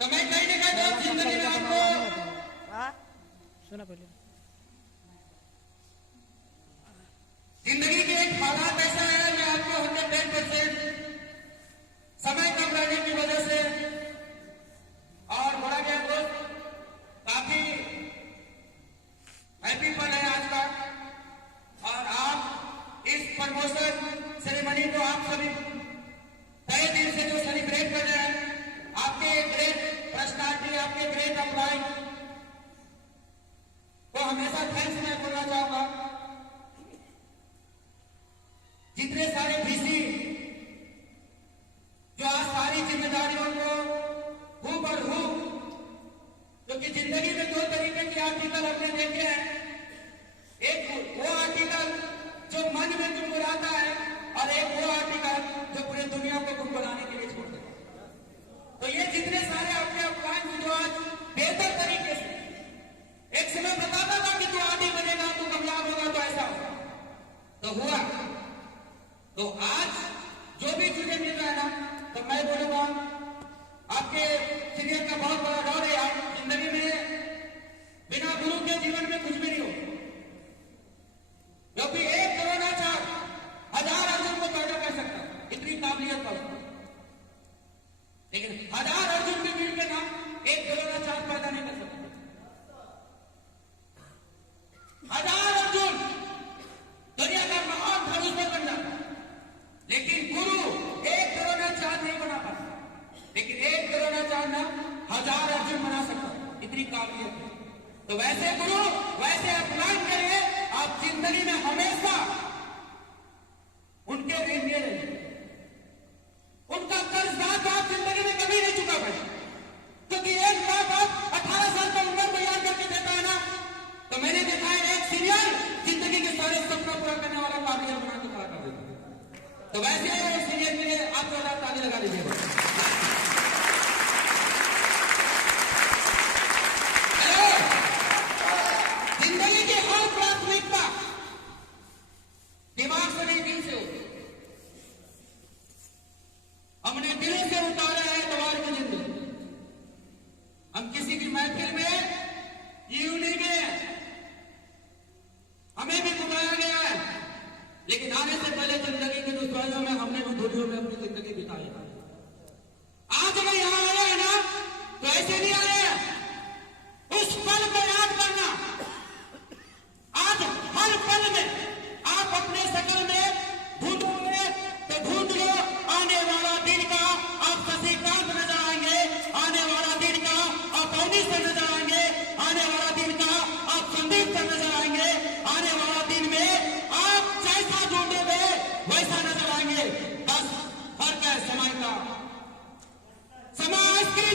तो मैं कहीं ना कहीं जिंदगी में आपको सुना पहले। जिंदगी के एक हालात ऐसा है, मैं आपको 110% समय कम रहने की वजह से और बोला गया दोस्त काफी हैप्पी पल है आज का। और आप इस प्रमोशन सेरेमनी को आप सभी तय दिल से जो सेलिब्रेट कर रहे हैं, आपके ग्रेट पर्सनालिटी, आपके ग्रेट अप्लाई को हमेशा थैंक्स मैं बोलना चाहूंगा। जितने सारे भीसी जो आज सारी जिम्मेदारियों को हूबहू, क्योंकि जिंदगी में 2 तरीके के आर्टिकल हमने देखे हैं। एक वो आर्टिकल जो मन में गुनगुनाता है और एक वो आर्टिकल जो पूरी दुनिया को गुनगुनाने के लिए छोड़ देता है। तो ये जितने सारे अपने अपमान जो आज बेहतर तरीके से एक समय बताता था कि तू आदि बनेगा, तू कामयाब होगा, तो ऐसा होगा, तो हुआ। तो आज जो भी चीजें मिल रहा है ना, तो मैं बोलूंगा आपके सीनियर का बहुत बड़ा रोल है यार। जिंदगी में बिना गुरु के जीवन में कुछ भी नहीं हो। क्योंकि एक द्रोणाचार्य 1000 अर्जुन को पैदा कर सकता है, इतनी काबिलियत का उसको। लेकिन 1000 अर्जुन के मिल के ना एक द्रोणाचार्य पैदा नहीं कर सकता। 1000 अर्जुन दुनिया का महान धनुष बन जाता, लेकिन गुरु एक द्रोणाचार्य नहीं बना पाता। लेकिन एक द्रोणाचार्य ना 1000 अर्जुन बना सकता, इतनी काबिलियत है। तो वैसे गुरु, वैसे अपमान करिए आप जिंदगी में हमेशा उनके ऋणी रहिए। उनका कर्जदार आप जिंदगी में कभी नहीं चुका पाए। क्योंकि एक माँ बाप 18 साल का उम्र तैयार करके देता है ना, तो मैंने देखा है एक सीनियर जिंदगी के सारे सपना पूरा करने वाला काबिलियत बना के खड़ा कर देता। तो वैसे सीनियर के लिए आप जोरदार ताली लगा लीजिएगा। जिंदगी की हर प्राथमिकता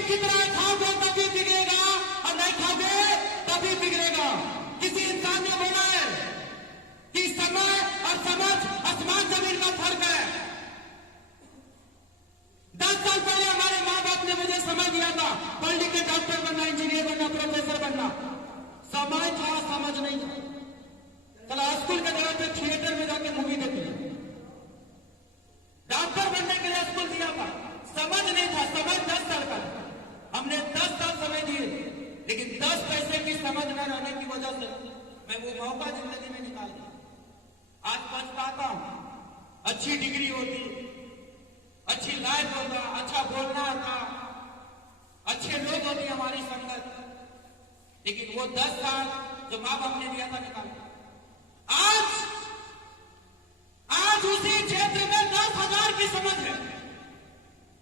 एक की तरह खाओगे तभी बिगड़ेगा और नहीं खाओगे तभी बिगड़ेगा। किसी इंसान ने बोला है कि समय और समझ आसमान जमीन का फर्क है। 10 साल पहले हमारे माँ बाप ने मुझे समय दिया था पढ़ लिख के डॉक्टर बनना, इंजीनियर बनना, प्रोफेसर बनना। समय था, समझ नहीं था। कल स्कूल के जगह पे थिएटर में जाके मूवी देखी। डॉक्टर बनने के लिए स्कूल दिया था, समझ नहीं था। समझ 10 साल का, हमने 10 साल समय दिए, लेकिन 10 पैसे की समझ न रहने की वजह से मैं वो मौका जिंदगी में निकाल दिया। आज पछताता हूं। अच्छी डिग्री होती, अच्छी लाइफ होता, अच्छा बोलना आता, अच्छे लोग होती हमारी संगत, लेकिन वो 10 साल जो माँ बाप ने दिया था निकाल दिया। आज उसी क्षेत्र में 10,000 की समझ है।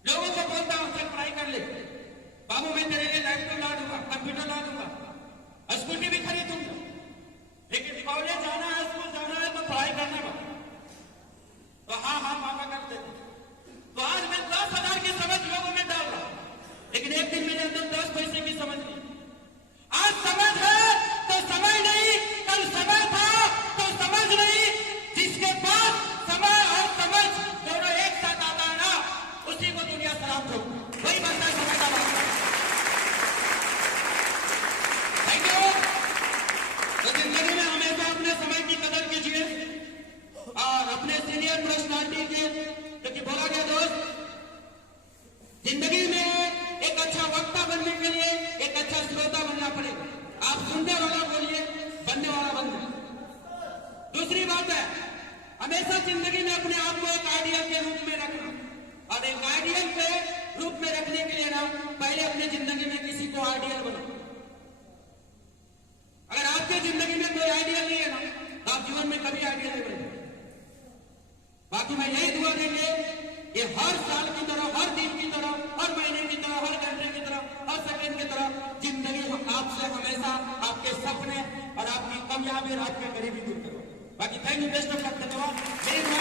लोगों को बोलता हूं चल पढ़ाई कर ले बाबू, मैं तेरे लिए लैपटॉप ला दूंगा, कंप्यूटर ला दूंगा, स्कूटी भी खरीदूंगा, लेकिन कॉलेज जाना है, स्कूल जाना है तो पढ़ाई करना है। तो हाँ पापा कर देते। तो आज मैं 10,000 की समझ लोगों में डाल रहा हूं, लेकिन एक दिन मेरे अंदर 10 पैसे की समझ नहीं। आज समझ है तो समय नहीं, कल समय था तो समझ नहीं। जिसके पास समय और समझ दोनों एक साथ आता है ना, उसी को दुनिया सलाम दो, वही बनता है समय का बात। Thank you. तो जिंदगी में हमेशा अपने समय की कदर कीजिए और अपने सीनियर पर्सनालिटी के, क्योंकि बोला गया दोस्त, जिंदगी में एक अच्छा वक्ता बनने के लिए एक अच्छा श्रोता बनना पड़ेगा। आप सुनने वाला बोलिए, बनने वाला बनना। दूसरी बात है, हमेशा जिंदगी में अपने आप को एक आइडियल के रूप में रखना, और एक आइडियल के रूप में रखने के लिए ना पहले अपने जिंदगी में किसी को आइडियल बनाओ। अगर आपके जिंदगी में कोई आइडियल नहीं है ना, तो आप जीवन में कभी आइडियल नहीं बनेंगे। बाकी मैं यही दुआ देंगे कि हर साल की तरह, हर दिन की तरह, हर महीने की तरह, हर घंटे की तरह, हर सेकंड की तरह जिंदगी आपसे हमेशा आपके सपने और आपकी कामयाबी और आपके गरीबी दूर करो। बाकी thank you, best of luck, धन्यवाद।